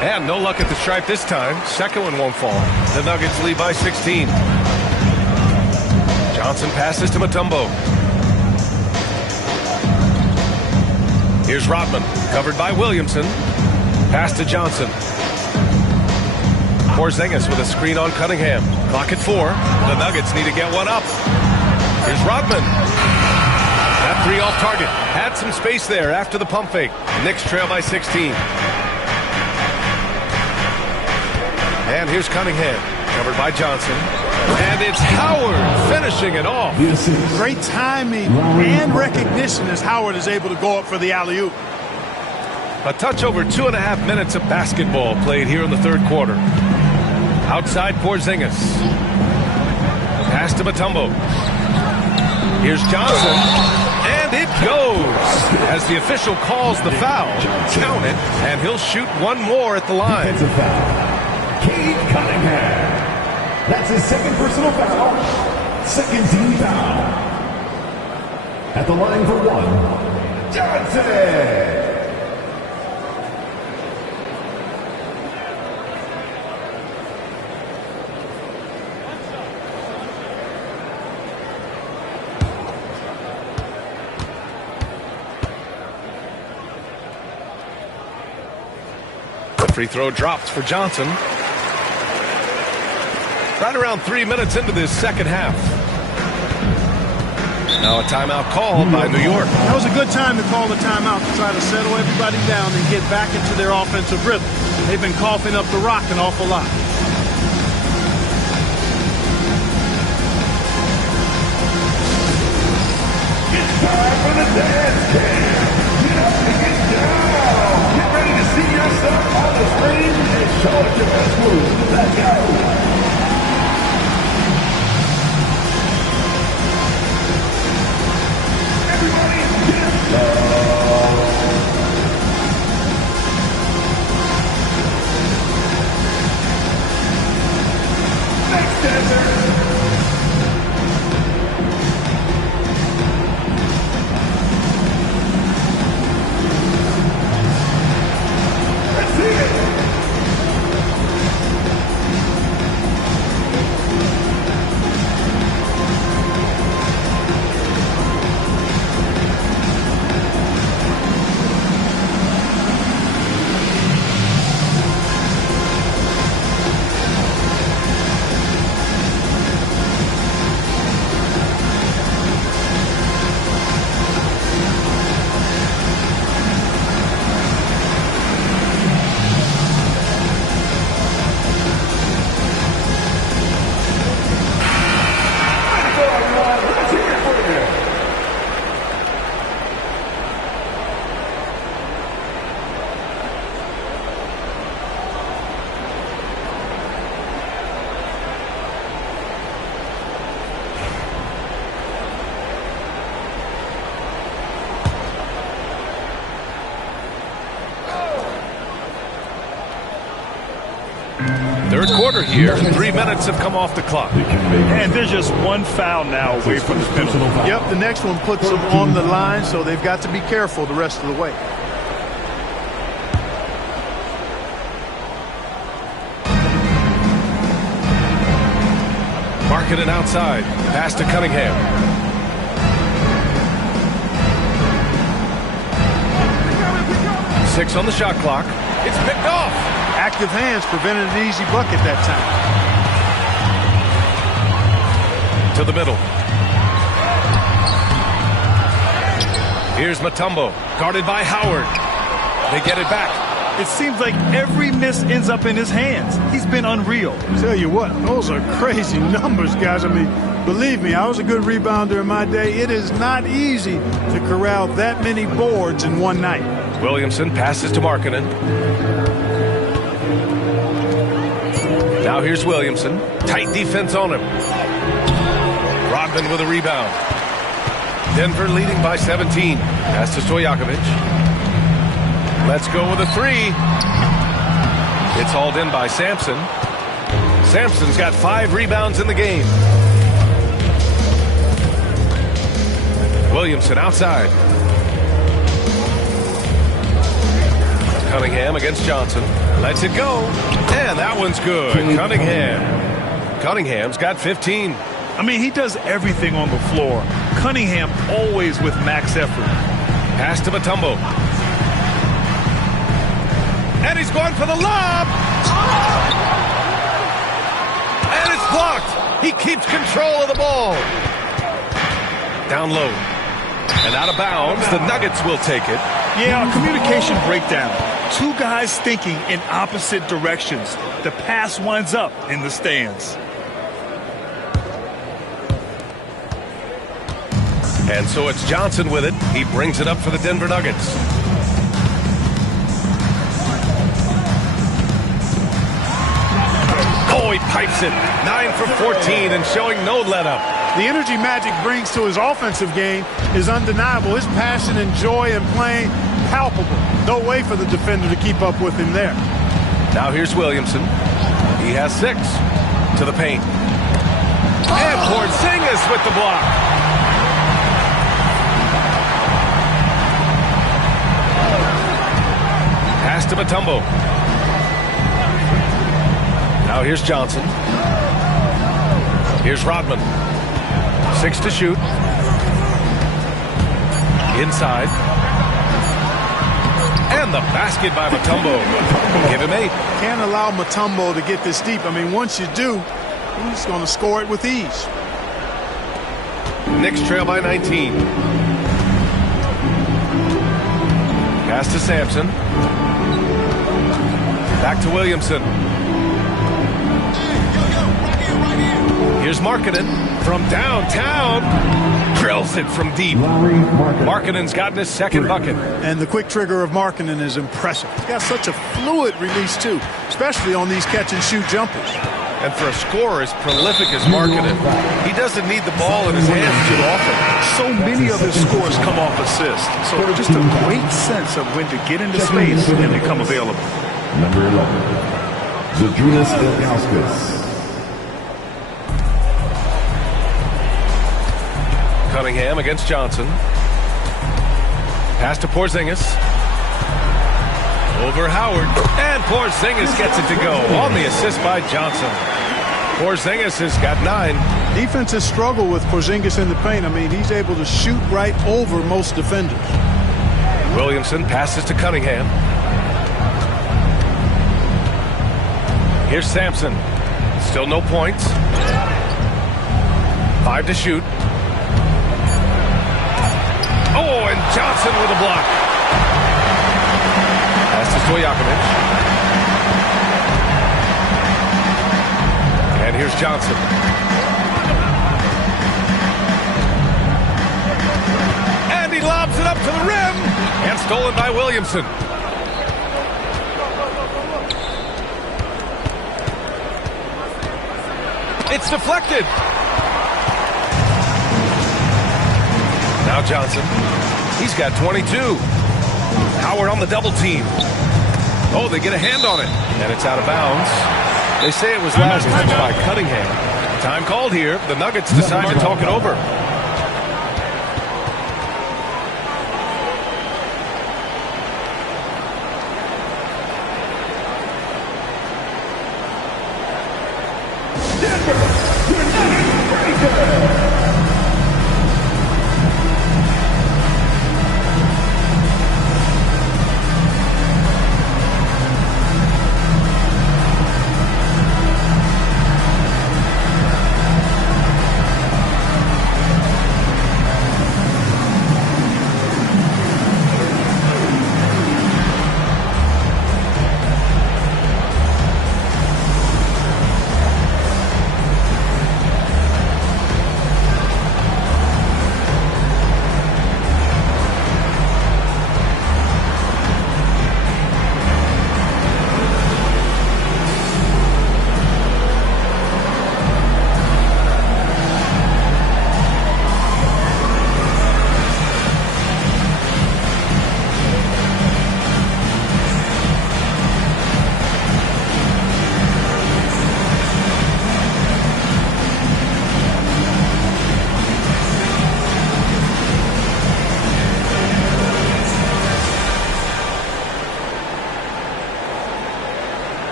And no luck at the stripe this time. Second one won't fall. The Nuggets lead by 16. Johnson passes to Mutombo. Here's Rodman, covered by Williamson. Pass to Johnson. Porzingis with a screen on Cunningham. Clock at 4. The Nuggets need to get one up. Here's Rodman. That 3 off target. Had some space there after the pump fake. Knicks trail by 16. And here's Cunningham, covered by Johnson. And it's Howard finishing it off. Great timing and recognition as Howard is able to go up for the alley-oop. A touch over 2.5 minutes of basketball played here in the third quarter. Outside Porzingis. Pass to Mutombo. Here's Johnson. And it goes. As the official calls the foul. Count it. And he'll shoot one more at the line. Cade Cunningham. That's his second personal foul. Second team foul. At the line for 1, Johnson. The free throw drops for Johnson. Right around 3 minutes into this second half. Now a timeout called by New York. That was a good time to call the timeout to try to settle everybody down and get back into their offensive rhythm. They've been coughing up the rock an awful lot. It's time for the dance cam. Get up and get down. Get ready to see yourself on the screen and show us your best moves. Let's go. Everybody, get up. Next dancer. Third quarter here. 3 minutes have come off the clock. And there's just one foul now away from the penalty. Yep, the next one puts them on the line, so they've got to be careful the rest of the way. Marking it outside. Pass to Cunningham. Six on the shot clock. It's picked off. Active hands prevented an easy bucket that time. To the middle. Here's Mutombo, guarded by Howard. They get it back. It seems like every miss ends up in his hands. He's been unreal. Tell you what, those are crazy numbers, guys. I mean, believe me, I was a good rebounder in my day. It is not easy to corral that many boards in one night. Williamson passes to Markkanen. Now here's Williamson. Tight defense on him. Rodman with a rebound. Denver leading by 17. Pass to Stojakovic. Let's go with a three. It's hauled in by Sampson. Sampson's got 5 rebounds in the game. Williamson outside. Cunningham against Johnson. Lets it go. And that one's good. Cunningham's got 15. I mean, he does everything on the floor. Cunningham always with max effort. Pass to Mutombo. And he's going for the lob. And it's blocked. He keeps control of the ball. Down low. And out of bounds. The Nuggets will take it. Yeah, a communication breakdown. 2 guys thinking in opposite directions. The pass winds up in the stands. And so it's Johnson with it. He brings it up for the Denver Nuggets. Oh, he pipes it. 9 for 14 and showing no let-up. The energy Magic brings to his offensive game is undeniable. His passion and joy in playing, palpable. No way for the defender to keep up with him there. Now here's Williamson. He has 6 to the paint. And Porzingis with the block. Pass to Mutombo. Now here's Johnson. Here's Rodman. 6 to shoot. Inside. And the basket by Mutombo. Give him 8. Can't allow Mutombo to get this deep. I mean, once you do, he's going to score it with ease. Knicks trail by 19. Pass to Sampson. Back to Williamson. Here's Markkanen from downtown. Drills it from deep. Markkanen's gotten his second bucket. And the quick trigger of Markkanen is impressive. He's got such a fluid release, too, especially on these catch-and-shoot jumpers. And for a scorer as prolific as Markkanen, he doesn't need the ball in his hands too often. So many of his scores come off assists. So just a great sense of when to get into space and become available. Number 11, Zydrunas Ilgauskas. Cunningham against Johnson. Pass to Porzingis. Over Howard. And Porzingis gets it to go on the assist by Johnson. Porzingis has got 9. Defenses struggle with Porzingis in the paint. I mean, he's able to shoot right over most defenders. Williamson passes to Cunningham. Here's Sampson. Still no points. 5 to shoot. Oh, and Johnson with a block. Pass to Stojakovic. And here's Johnson. And he lobs it up to the rim. And stolen by Williamson. It's deflected. Now Johnson. He's got 22. Howard on the double team. Oh, they get a hand on it. And it's out of bounds. They say it was last touched by Cunningham. Time called here. The Nuggets decide to talk it over.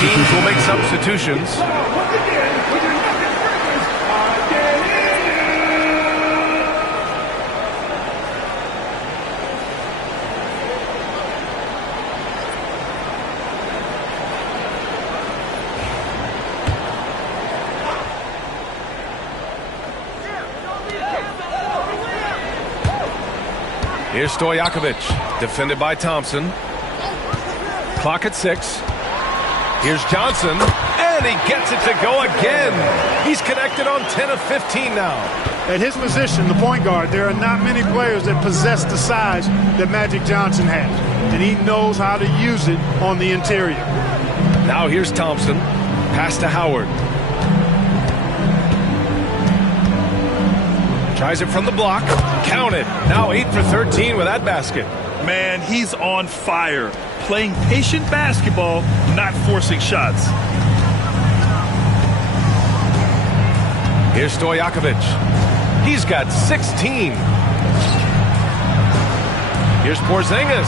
Teams will make substitutions. Here's Stojakovic, defended by Thompson. Clock at 6. Here's Johnson, and he gets it to go again. He's connected on 10 of 15 now. At his position, the point guard, there are not many players that possess the size that Magic Johnson has, and he knows how to use it on the interior. Now here's Thompson. Pass to Howard. Tries it from the block. Counted. Now 8 for 13 with that basket. Man, he's on fire. Playing patient basketball, not forcing shots. Here's Stojakovic. He's got 16. Here's Porzingis.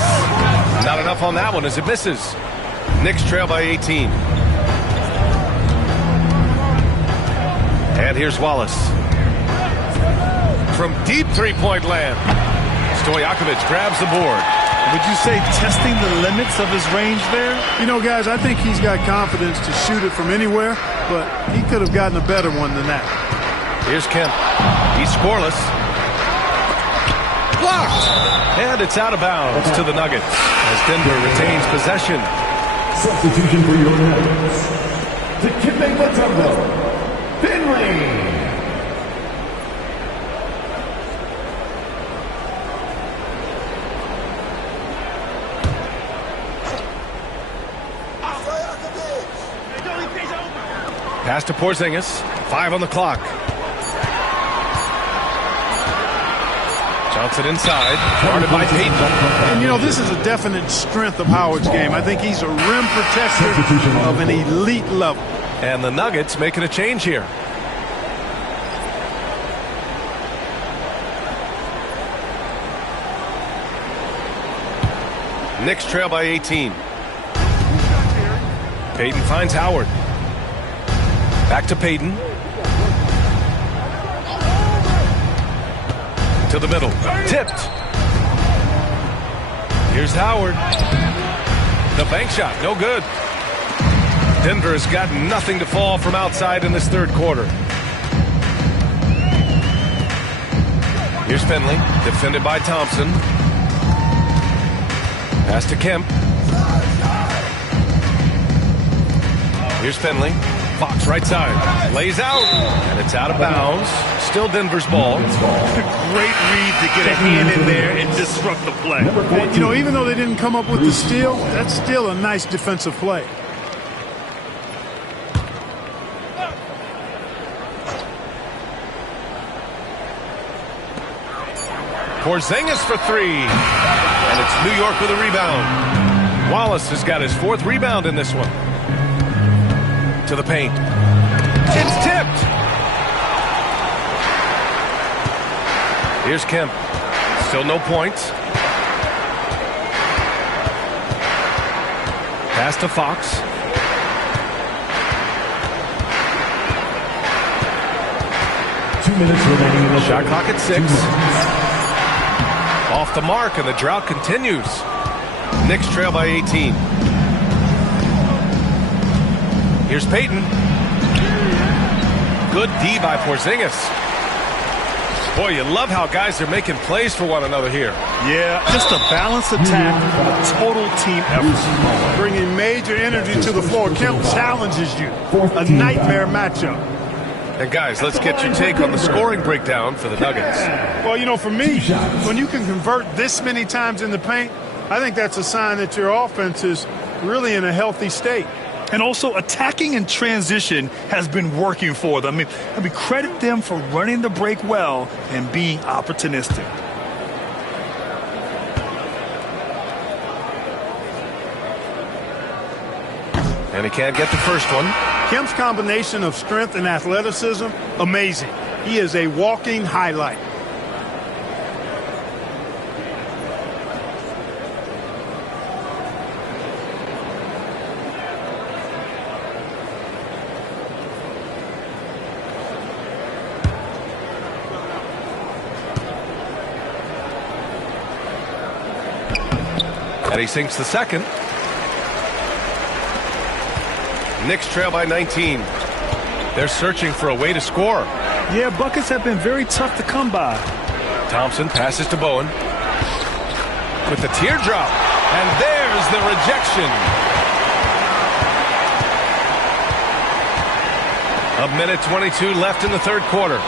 Not enough on that one as it misses. Knicks trail by 18. And here's Wallace. From deep three-point land. Stojakovic grabs the board. Would you say testing the limits of his range there? You know, guys, I think he's got confidence to shoot it from anywhere, but he could have gotten a better one than that. Here's Kemp. He's scoreless. Blocked. And it's out of bounds to the Nuggets as Denver retains possession. Substitution for your Nuggets. Dikembe Mutombo. Finley. Pass to Porzingis. 5 on the clock. Johnson inside. Guarded by Payton. And, you know, this is a definite strength of Howard's game. I think he's a rim protector of an elite level. And the Nuggets making a change here. Knicks trail by 18. Payton finds Howard. Back to Payton. To the middle. Tipped. Here's Howard. The bank shot. No good. Denver has got nothing to fall from outside in this third quarter. Here's Finley. Defended by Thompson. Pass to Kemp. Here's Finley. Fox right side. Lays out. And it's out of bounds. Still Denver's ball. Great read to get a hand in there and disrupt the play. And, you know, even though they didn't come up with the steal, that's still a nice defensive play. Porzingis for 3. And it's New York with a rebound. Wallace has got his 4th rebound in this one. To the paint. It's tipped. Here's Kemp. Still no points. Pass to Fox. Two minutes remaining in the Shot clock at 6. Off the mark, and the drought continues. Knicks trail by 18. Here's Payton. Good D by Porzingis. Boy, you love how guys are making plays for one another here. Yeah, just a balanced attack, a total team effort. Bringing major energy to the floor. Kemp challenges you. A nightmare matchup. And guys, let's get your take on the scoring breakdown for the Nuggets. Well, you know, for me, when you can convert this many times in the paint, I think that's a sign that your offense is really in a healthy state. And also, attacking in transition has been working for them. I mean, credit them for running the break well and being opportunistic. And he can't get the first one. Kemp's combination of strength and athleticism, amazing. He is a walking highlight. And he sinks the second. Knicks trail by 19. They're searching for a way to score. Yeah, buckets have been very tough to come by. Thompson passes to Bowen. With the teardrop. And there's the rejection. A minute 22 left in the third quarter.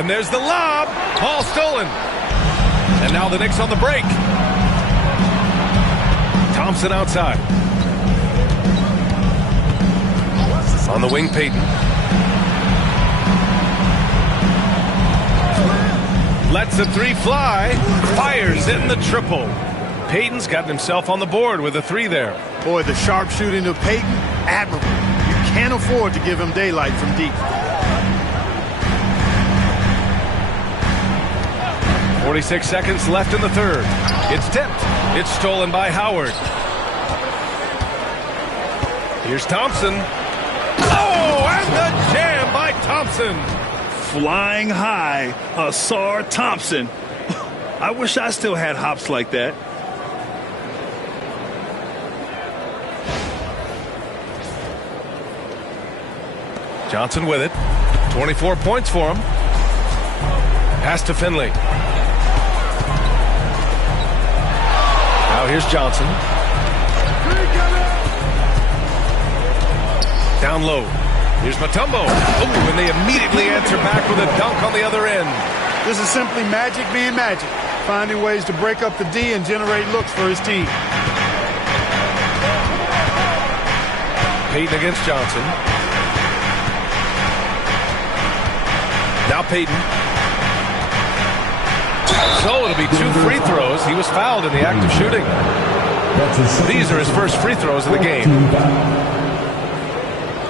And there's the lob. Ball stolen. And now the Knicks on the break. Thompson outside. On the wing, Payton. Lets the 3 fly. Fires in the triple. Payton's gotten himself on the board with a 3 there. Boy, the sharp shooting of Payton, admirable. You can't afford to give him daylight from deep. 46 seconds left in the third. It's tipped. It's stolen by Howard. Here's Thompson. Oh, and the jam by Thompson. Flying high, Asar Thompson. I wish I still had hops like that. Johnson with it. 24 points for him. Pass to Finley. Now here's Johnson. Down low. Here's Mutombo. Oh, and they immediately answer back with a dunk on the other end. This is simply Magic being Magic, finding ways to break up the D and generate looks for his team. Payton against Johnson. Now Payton. So it'll be 2 free throws. He was fouled in the act of shooting. These are his first free throws of the game.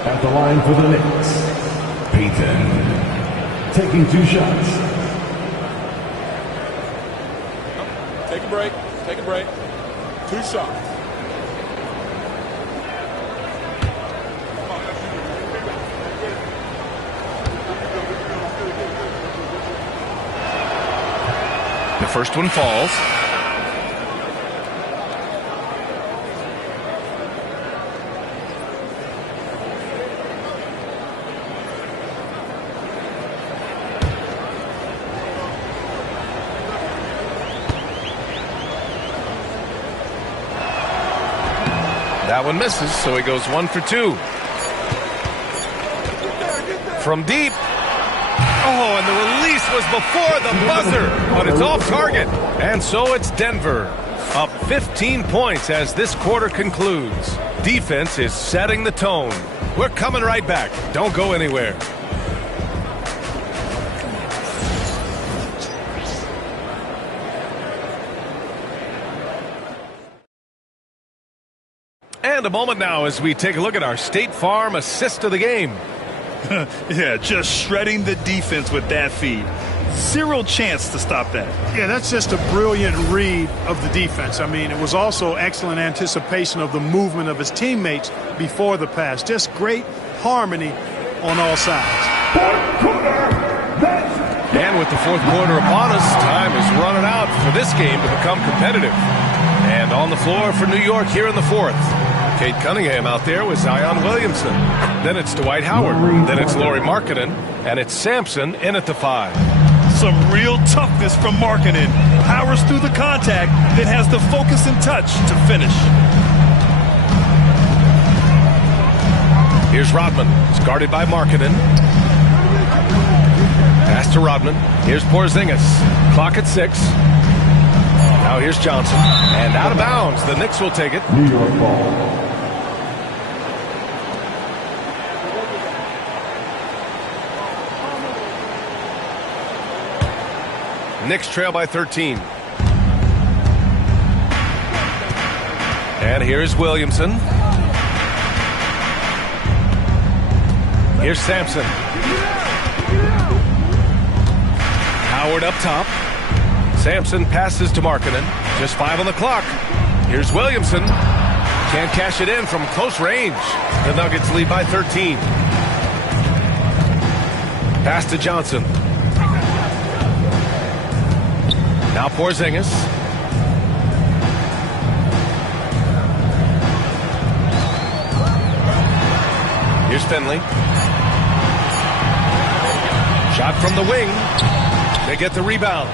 At the line for the Knicks, Payton taking 2 shots. Take a break. Take a break. 2 shots. The first one falls. That one misses, so he goes 1 for 2. From deep. Oh, and the release was before the buzzer, but it's off target. And so it's Denver, up 15 points as this quarter concludes. Defense is setting the tone. We're coming right back. Don't go anywhere. And a moment now as we take a look at our State Farm assist of the game. Yeah, just shredding the defense with that feed. 0 chance to stop that. Yeah, that's just a brilliant read of the defense. I mean, it was also excellent anticipation of the movement of his teammates before the pass. Just great harmony on all sides. And with the fourth quarter upon us, time is running out for this game to become competitive. And on the floor for New York here in the fourth. Cade Cunningham out there with Zion Williamson. Then it's Dwight Howard. Then it's Lauri Markkanen. And it's Sampson in at the 5. Some real toughness from Markkanen. Powers through the contact, then has the focus and touch to finish. Here's Rodman. It's guarded by Markkanen. Pass to Rodman. Here's Porzingis. Clock at 6. Now here's Johnson. And out of bounds. The Knicks will take it. New York ball. Knicks trail by 13. And here's Williamson. Here's Sampson. Howard up top. Sampson passes to Markkanen. Just 5 on the clock. Here's Williamson. Can't cash it in from close range. The Nuggets lead by 13. Pass to Johnson. Now Porzingis. Here's Finley. Shot from the wing. They get the rebound.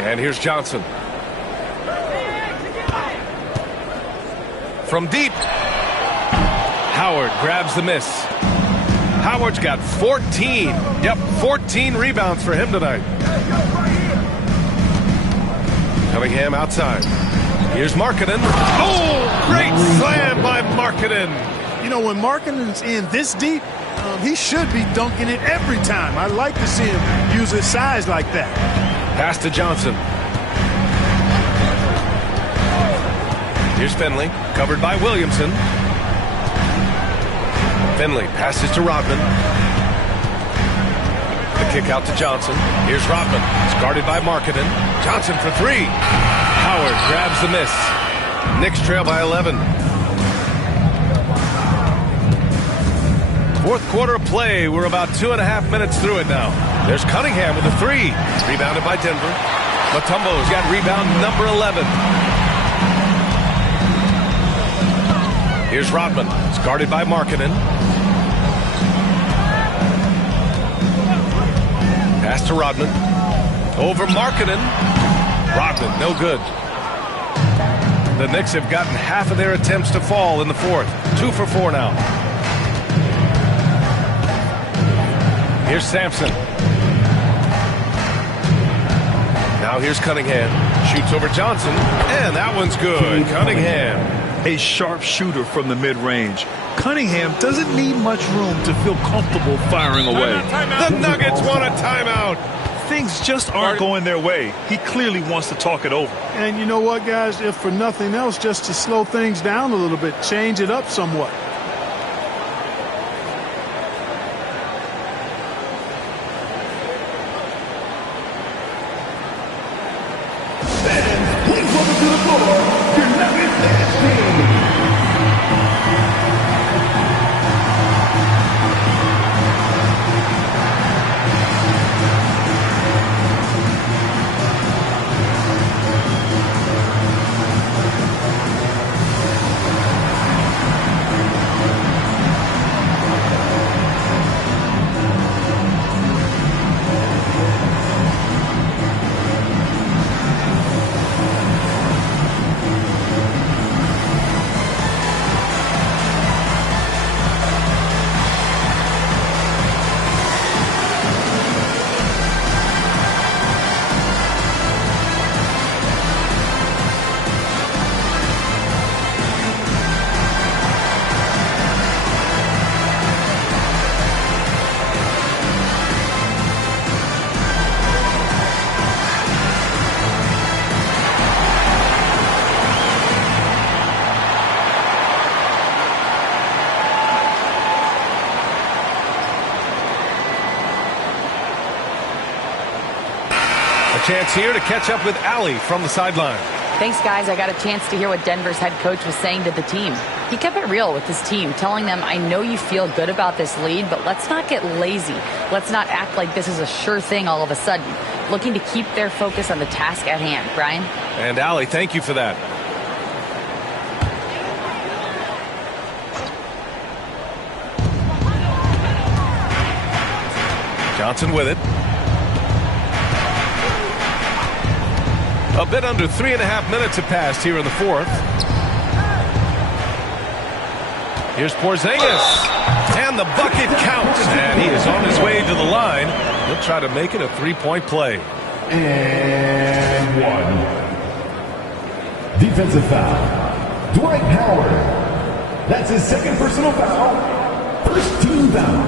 And here's Johnson. From deep. Howard grabs the miss. Howard's got 14. Yep, 14 rebounds for him tonight. Cunningham outside. Here's Markkanen. Oh, great slam by Markkanen. You know, when Markkanen's in this deep, he should be dunking it every time. I like to see him use his size like that. Pass to Johnson. Here's Finley, covered by Williamson. Finley passes to Rodman. The kick out to Johnson. Here's Rodman. It's guarded by Markkanen. Johnson for 3. Howard grabs the miss. Knicks trail by 11. Fourth quarter of play. We're about 2.5 minutes through it now. There's Cunningham with a 3. Rebounded by Denver. Mutombo's got rebound number 11. Here's Rodman. It's guarded by Markkanen. pass to Rodman. Over Markkanen. Rodman, no good. The Knicks have gotten half of their attempts to fall in the fourth. 2 for 4 now. Here's Sampson. Now here's Cunningham. Shoots over Johnson. And that one's good. Cunningham. A sharp shooter from the mid-range. Cunningham doesn't need much room to feel comfortable firing away. The Nuggets want a timeout. Things just aren't going their way. He clearly wants to talk it over. And you know what, guys? If for nothing else, just to slow things down a little bit, change it up somewhat. Please welcome to the floor, your Nuggets dance team. Chance here to catch up with Allie from the sideline. Thanks, guys. I got a chance to hear what Denver's head coach was saying to the team. He kept it real with his team, telling them, I know you feel good about this lead, but let's not get lazy. Let's not act like this is a sure thing all of a sudden. Looking to keep their focus on the task at hand. Brian? And Allie, thank you for that. Johnson with it. A bit under 3.5 minutes have passed here in the fourth. Here's Porzingis. And the bucket counts. And he is on his way to the line. He'll try to make it a three-point play. And one. Defensive foul. Dwight Howard. That's his second personal foul. First team foul.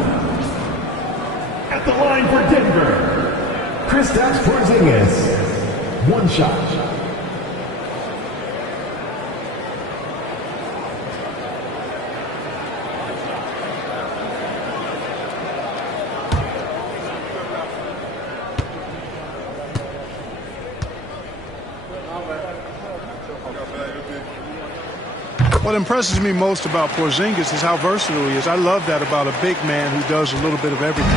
At the line for Denver, Kristaps Porzingis. One shot. What impresses me most about Porzingis is how versatile he is. I love that about a big man who does a little bit of everything.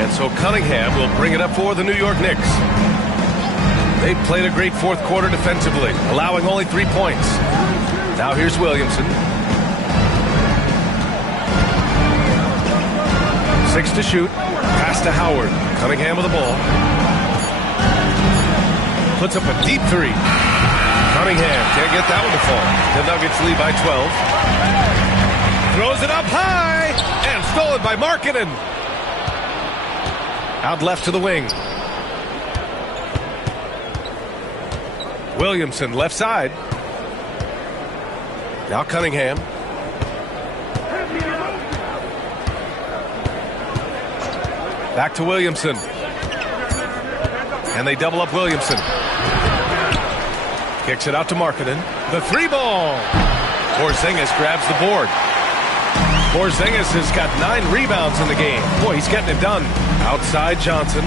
And so Cunningham will bring it up for the New York Knicks. They played a great fourth quarter defensively, allowing only 3 points. Now here's Williamson. 6 to shoot. Pass to Howard. Cunningham with the ball. Puts up a deep three. Cunningham can't get that one to fall. The Nuggets lead by 12. Throws it up high. And stolen by Markkanen. Out left to the wing. Williamson left side. Now Cunningham. Back to Williamson. And they double up Williamson. Kicks it out to Markkanen. The three ball. Porzingis grabs the board. Porzingis has got 9 rebounds in the game. Boy, he's getting it done. Outside Johnson.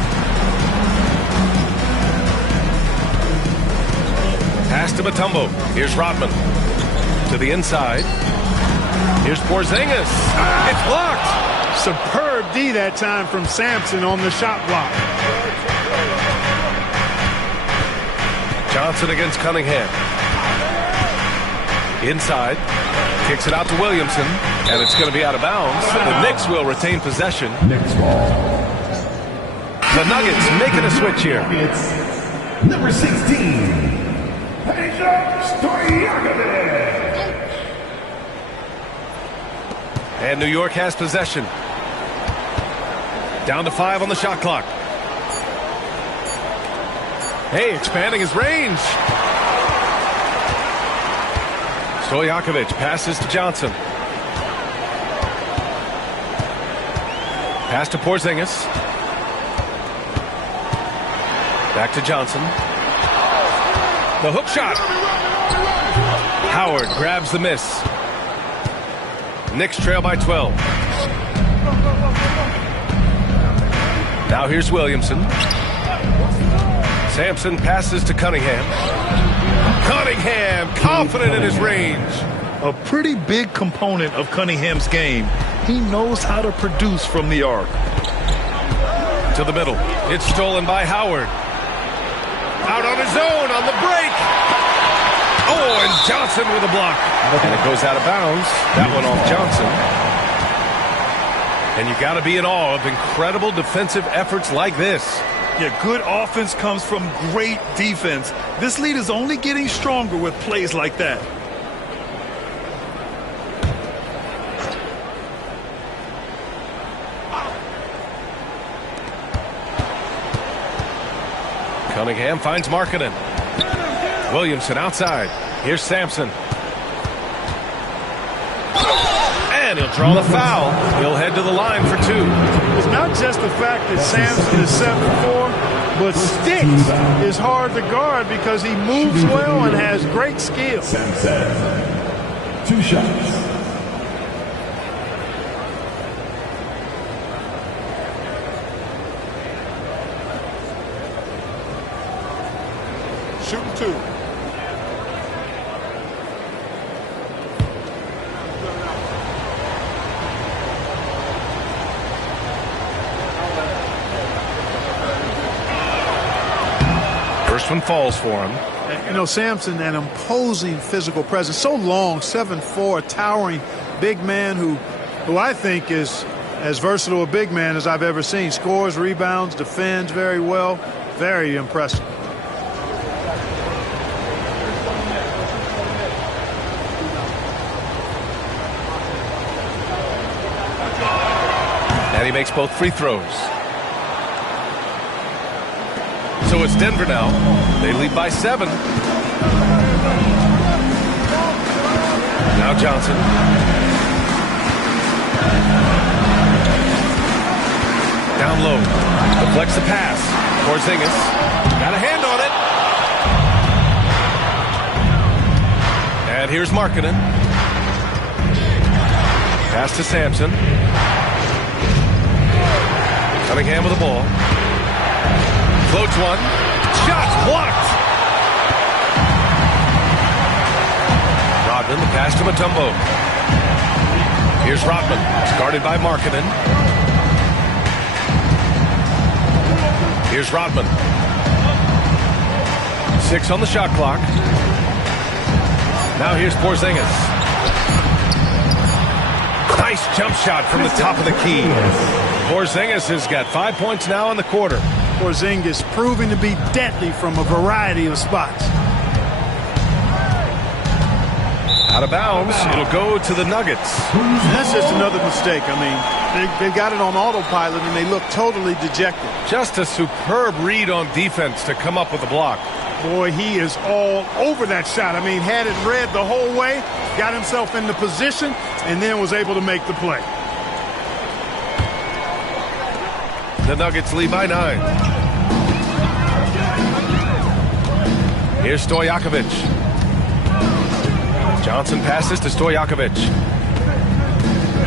Pass to Mutombo. Here's Rodman. To the inside. Here's Porzingis. It's blocked. Superb D that time from Sampson on the shot block. Johnson against Cunningham. Inside. Kicks it out to Williamson. And it's going to be out of bounds. The Knicks will retain possession. Knicks ball. The Nuggets making a switch here. It's number 16. And New York has possession. Down to 5 on the shot clock. Hey, expanding his range. Stojakovic passes to Johnson. Pass to Porzingis. Back to Johnson. The hook shot. Howard grabs the miss. Knicks trail by 12. Now here's Williamson. Sampson passes to Cunningham. Cunningham confident in his range. A pretty big component of Cunningham's game. He knows how to produce from the arc. To the middle. It's stolen by Howard. Out on his own on the break. Oh, and Johnson with a block. And it goes out of bounds. That one off Johnson. And you got to be in awe of incredible defensive efforts like this. Yeah, good offense comes from great defense. This lead is only getting stronger with plays like that. Cunningham finds Markkanen. Williamson outside. Here's Sampson. And he'll draw the foul. He'll head to the line for 2. It's not just the fact that Sampson is 7'4", but Sticks is hard to guard because he moves well and has great skill. Sampson, 2 shots. Shooting 2. First one falls for him. You know, Sampson, an imposing physical presence. So long, 7'4", a towering big man who I think is as versatile a big man as I've ever seen. Scores, rebounds, defends very well. Very impressive. And he makes both free throws. So it's Denver now. They lead by 7. Now Johnson. Down low. Deflects the pass. Porzingis. Got a hand on it. And here's Markkanen. Pass to Sampson. Cunningham with the ball. Floats one. Shots blocked. Rodman, the pass to Mutombo. Here's Rodman. It's guarded by Markkanen. Here's Rodman. 6 on the shot clock. Now here's Porzingis. Nice jump shot from the top of the key. Porzingis has got 5 points now in the quarter. Porzingis proving to be deadly from a variety of spots. Out of bounds. It'll go to the Nuggets. That's just another mistake. I mean, they got it on autopilot and they look totally dejected. Just a superb read on defense to come up with the block. Boy, he is all over that shot. I mean, had it read the whole way, got himself into position, and then was able to make the play. The Nuggets lead by 9. Here's Stojakovic. Johnson passes to Stojakovic.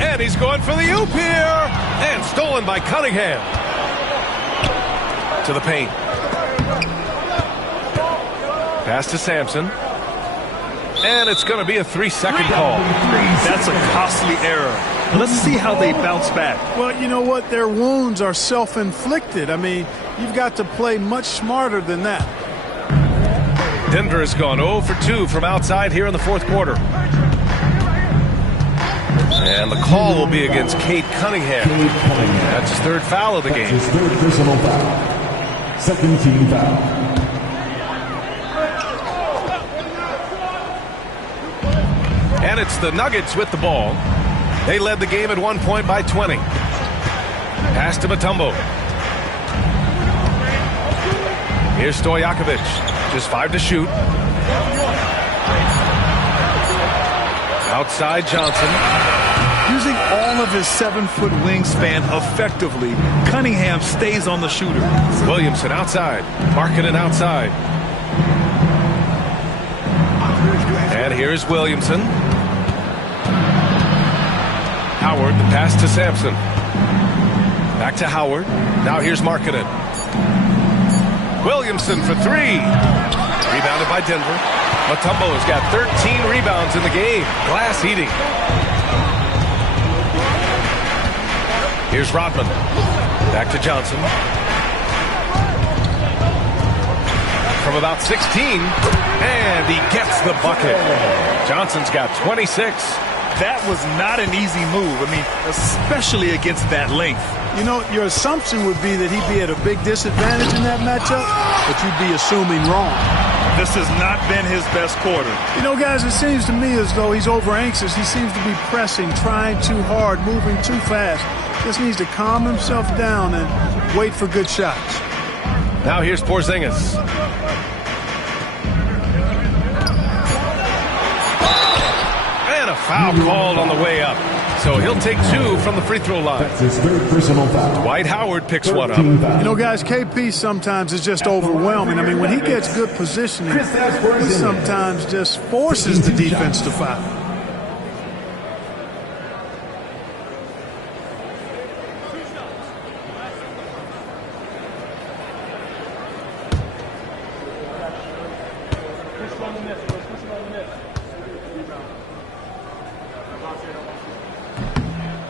And he's going for the oop here. And stolen by Cunningham. To the paint. Pass to Sampson. And it's going to be a 3-second call. That's a costly error. Let's see how they bounce back. Well, you know what? Their wounds are self-inflicted. I mean, you've got to play much smarter than that. Denver has gone 0 for 2 from outside here in the fourth quarter. And the call will be against Cade Cunningham. That's his third foul of the game. His third personal foul. Second team foul. And it's the Nuggets with the ball. They led the game at 1 point by 20. Pass to Mutombo. Here's Stojakovic. Just 5 to shoot. Outside Johnson. Using all of his 7-foot wingspan effectively, Cunningham stays on the shooter. Williamson outside. Markkanen outside. And here's Williamson. Howard, the pass to Sampson. Back to Howard. Now here's Markkanen. Williamson for 3. Rebounded by Denver. Mutombo has got 13 rebounds in the game. Glass eating. Here's Rodman. Back to Johnson. From about 16. And he gets the bucket. Johnson's got 26. That was not an easy move. I mean, especially against that length. You know, your assumption would be that he'd be at a big disadvantage in that matchup, but you'd be assuming wrong. This has not been his best quarter. You know, guys, it seems to me as though he's over anxious. He seems to be pressing, trying too hard, moving too fast. Just needs to calm himself down and wait for good shots. Now here's Porzingis. And a foul called on the way up. So he'll take 2 from the free throw line. That's his third personal foul. Dwight Howard picks one up. You know, guys, KP sometimes is just overwhelming. I mean, when he gets good positioning, he sometimes just forces the defense to foul.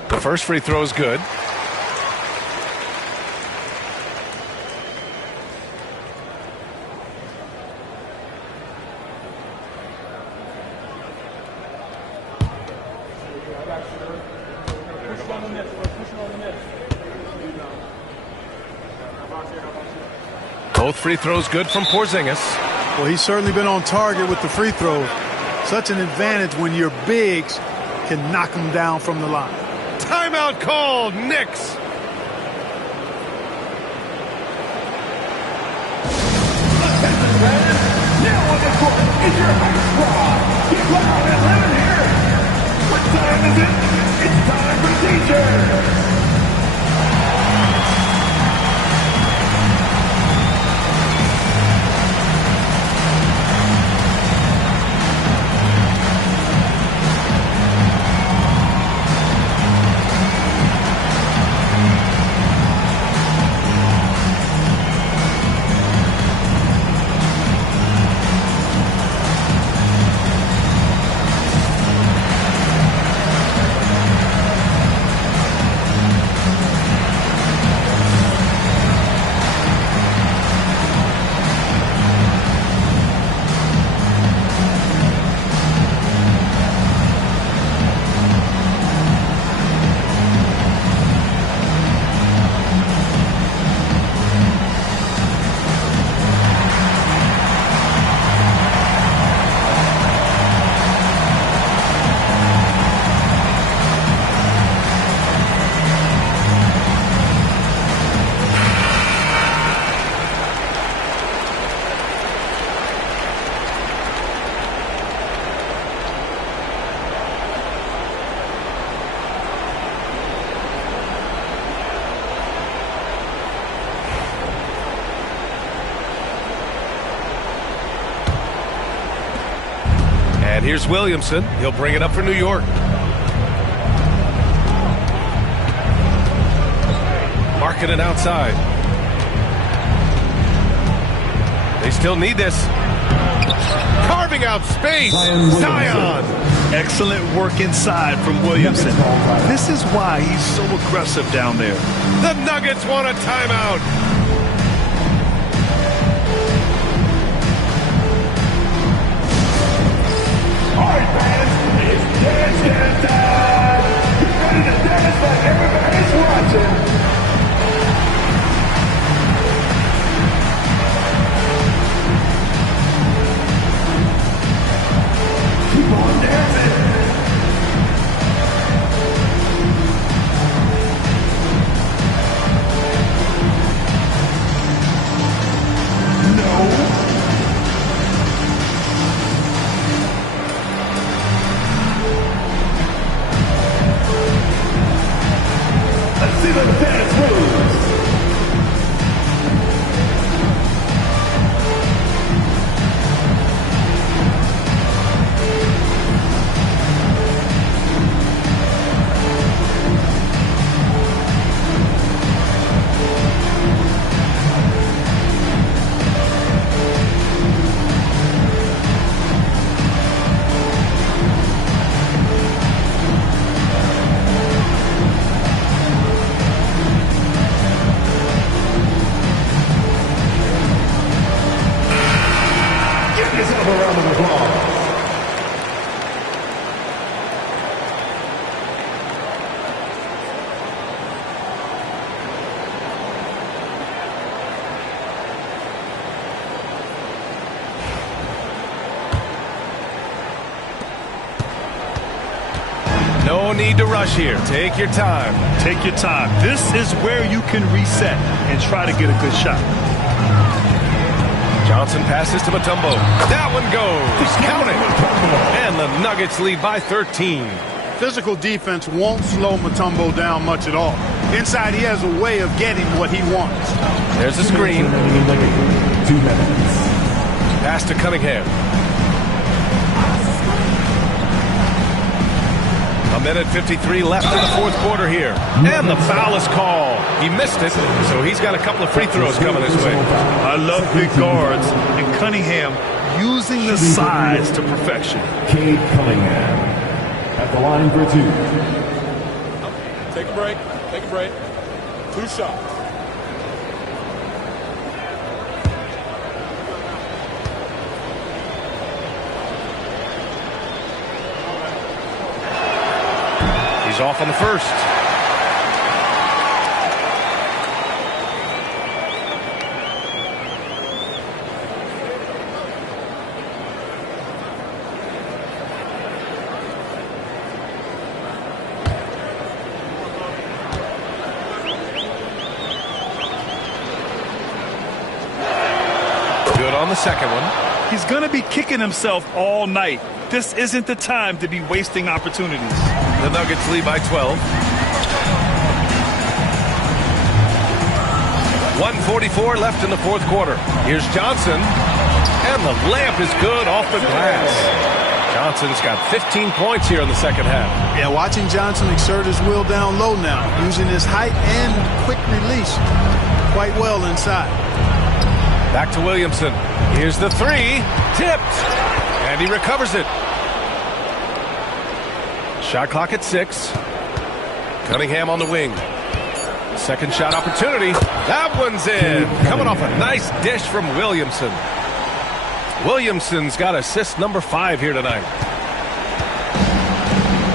The first free throw is good. Both free throws good from Porzingis. Well, he's certainly been on target with the free throw. Such an advantage when your bigs can knock them down from the line. Timeout called, Knicks. Now on the court is your high squad. Get loud and let it hear. What time is it? It's time for teachers. And here's Williamson. He'll bring it up for New York. Markkanen outside. They still need this. Carving out space. Zion. Excellent work inside from Williamson. This is why he's so aggressive down there. The Nuggets want a timeout. All right, fans, it's dance time. need to rush here. Take your time. Take your time. This is where you can reset and try to get a good shot. Johnson passes to Mutombo. That one goes. Count it. And the Nuggets lead by 13. Physical defense won't slow Mutombo down much at all. Inside, he has a way of getting what he wants. There's a screen. 2 minutes. Pass to Cunningham. A minute 53 left in the fourth quarter here. And the foul is called. He missed it, so he's got a couple of free throws coming his way. I love big guards, and Cunningham using the size to perfection. Cade Cunningham at the line for 2. Take a break. Take a break. 2 shots. He's off on the first. Good on the second one. He's going to be kicking himself all night. This isn't the time to be wasting opportunities. The Nuggets lead by 12. 1:44 left in the fourth quarter. Here's Johnson. And the layup is good off the glass. Johnson's got 15 points here in the second half. Yeah, watching Johnson exert his will down low now, using his height and quick release quite well inside. Back to Williamson. Here's the three. Tipped. And he recovers it. Shot clock at 6. Cunningham on the wing. Second shot opportunity. That one's in. Coming off a nice dish from Williamson. Williamson's got assist number 5 here tonight.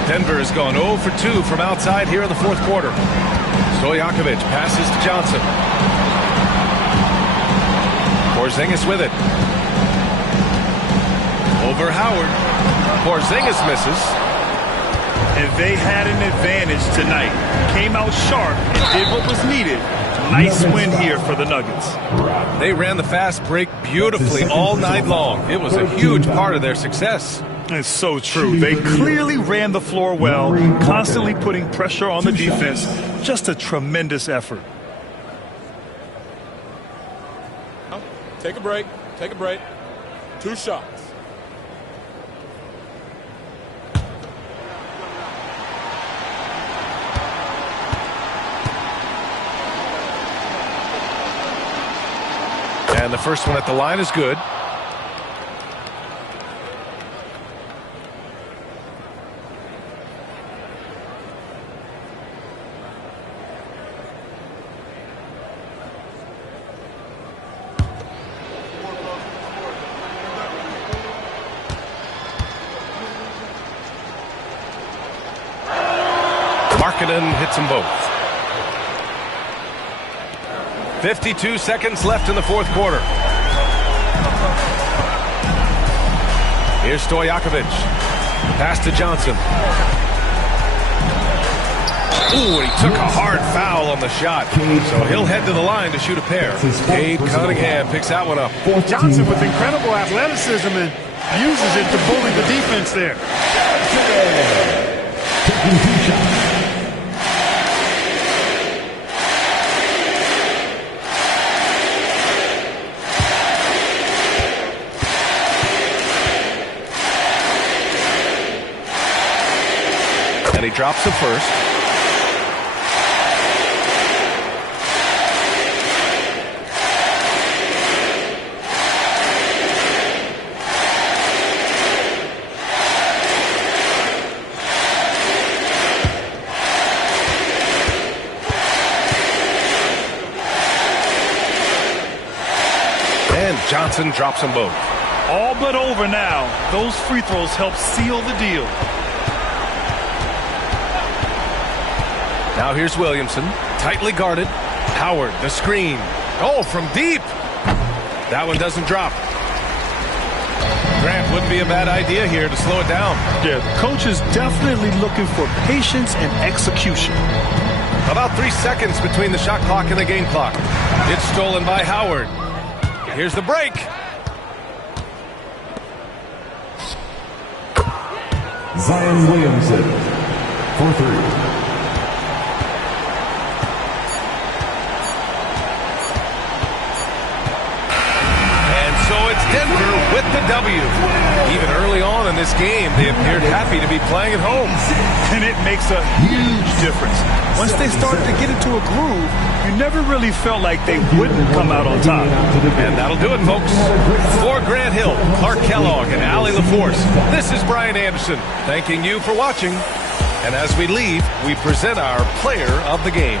Denver has gone 0 for 2 from outside here in the fourth quarter. Stojakovic passes to Johnson. Porzingis with it. Over Howard. Porzingis misses. And they had an advantage tonight. Came out sharp and did what was needed. Nice win here for the Nuggets. They ran the fast break beautifully all night long. It was a huge part of their success. It's so true. They clearly ran the floor well, constantly putting pressure on the defense. Just a tremendous effort. Take a break. Take a break. 2 shots. And the first one at the line is good. Markkanen hits them both. 52 seconds left in the fourth quarter. Here's Stojakovic. Pass to Johnson. Ooh, he took a hard foul on the shot. So he'll head to the line to shoot a pair. Cade Cunningham picks that one up. Johnson with incredible athleticism and uses it to bully the defense there. Taking 2 shots. And he drops the first. And Johnson drops them both. All but over now. Those free throws help seal the deal. Now here's Williamson, tightly guarded. Howard, the screen. Oh, from deep. That one doesn't drop. Grant, wouldn't be a bad idea here to slow it down. Yeah, the coach is definitely looking for patience and execution. About 3 seconds between the shot clock and the game clock. It's stolen by Howard. Here's the break. Zion Williamson for 3. Denver with the W. Even early on in this game, they appeared happy to be playing at home. And it makes a huge difference. Once they started to get into a groove, you never really felt like they wouldn't come out on top. And that'll do it, folks. For Grant Hill, Clark Kellogg, and Allie LaForce, this is Brian Anderson, thanking you for watching. And as we leave, we present our player of the game.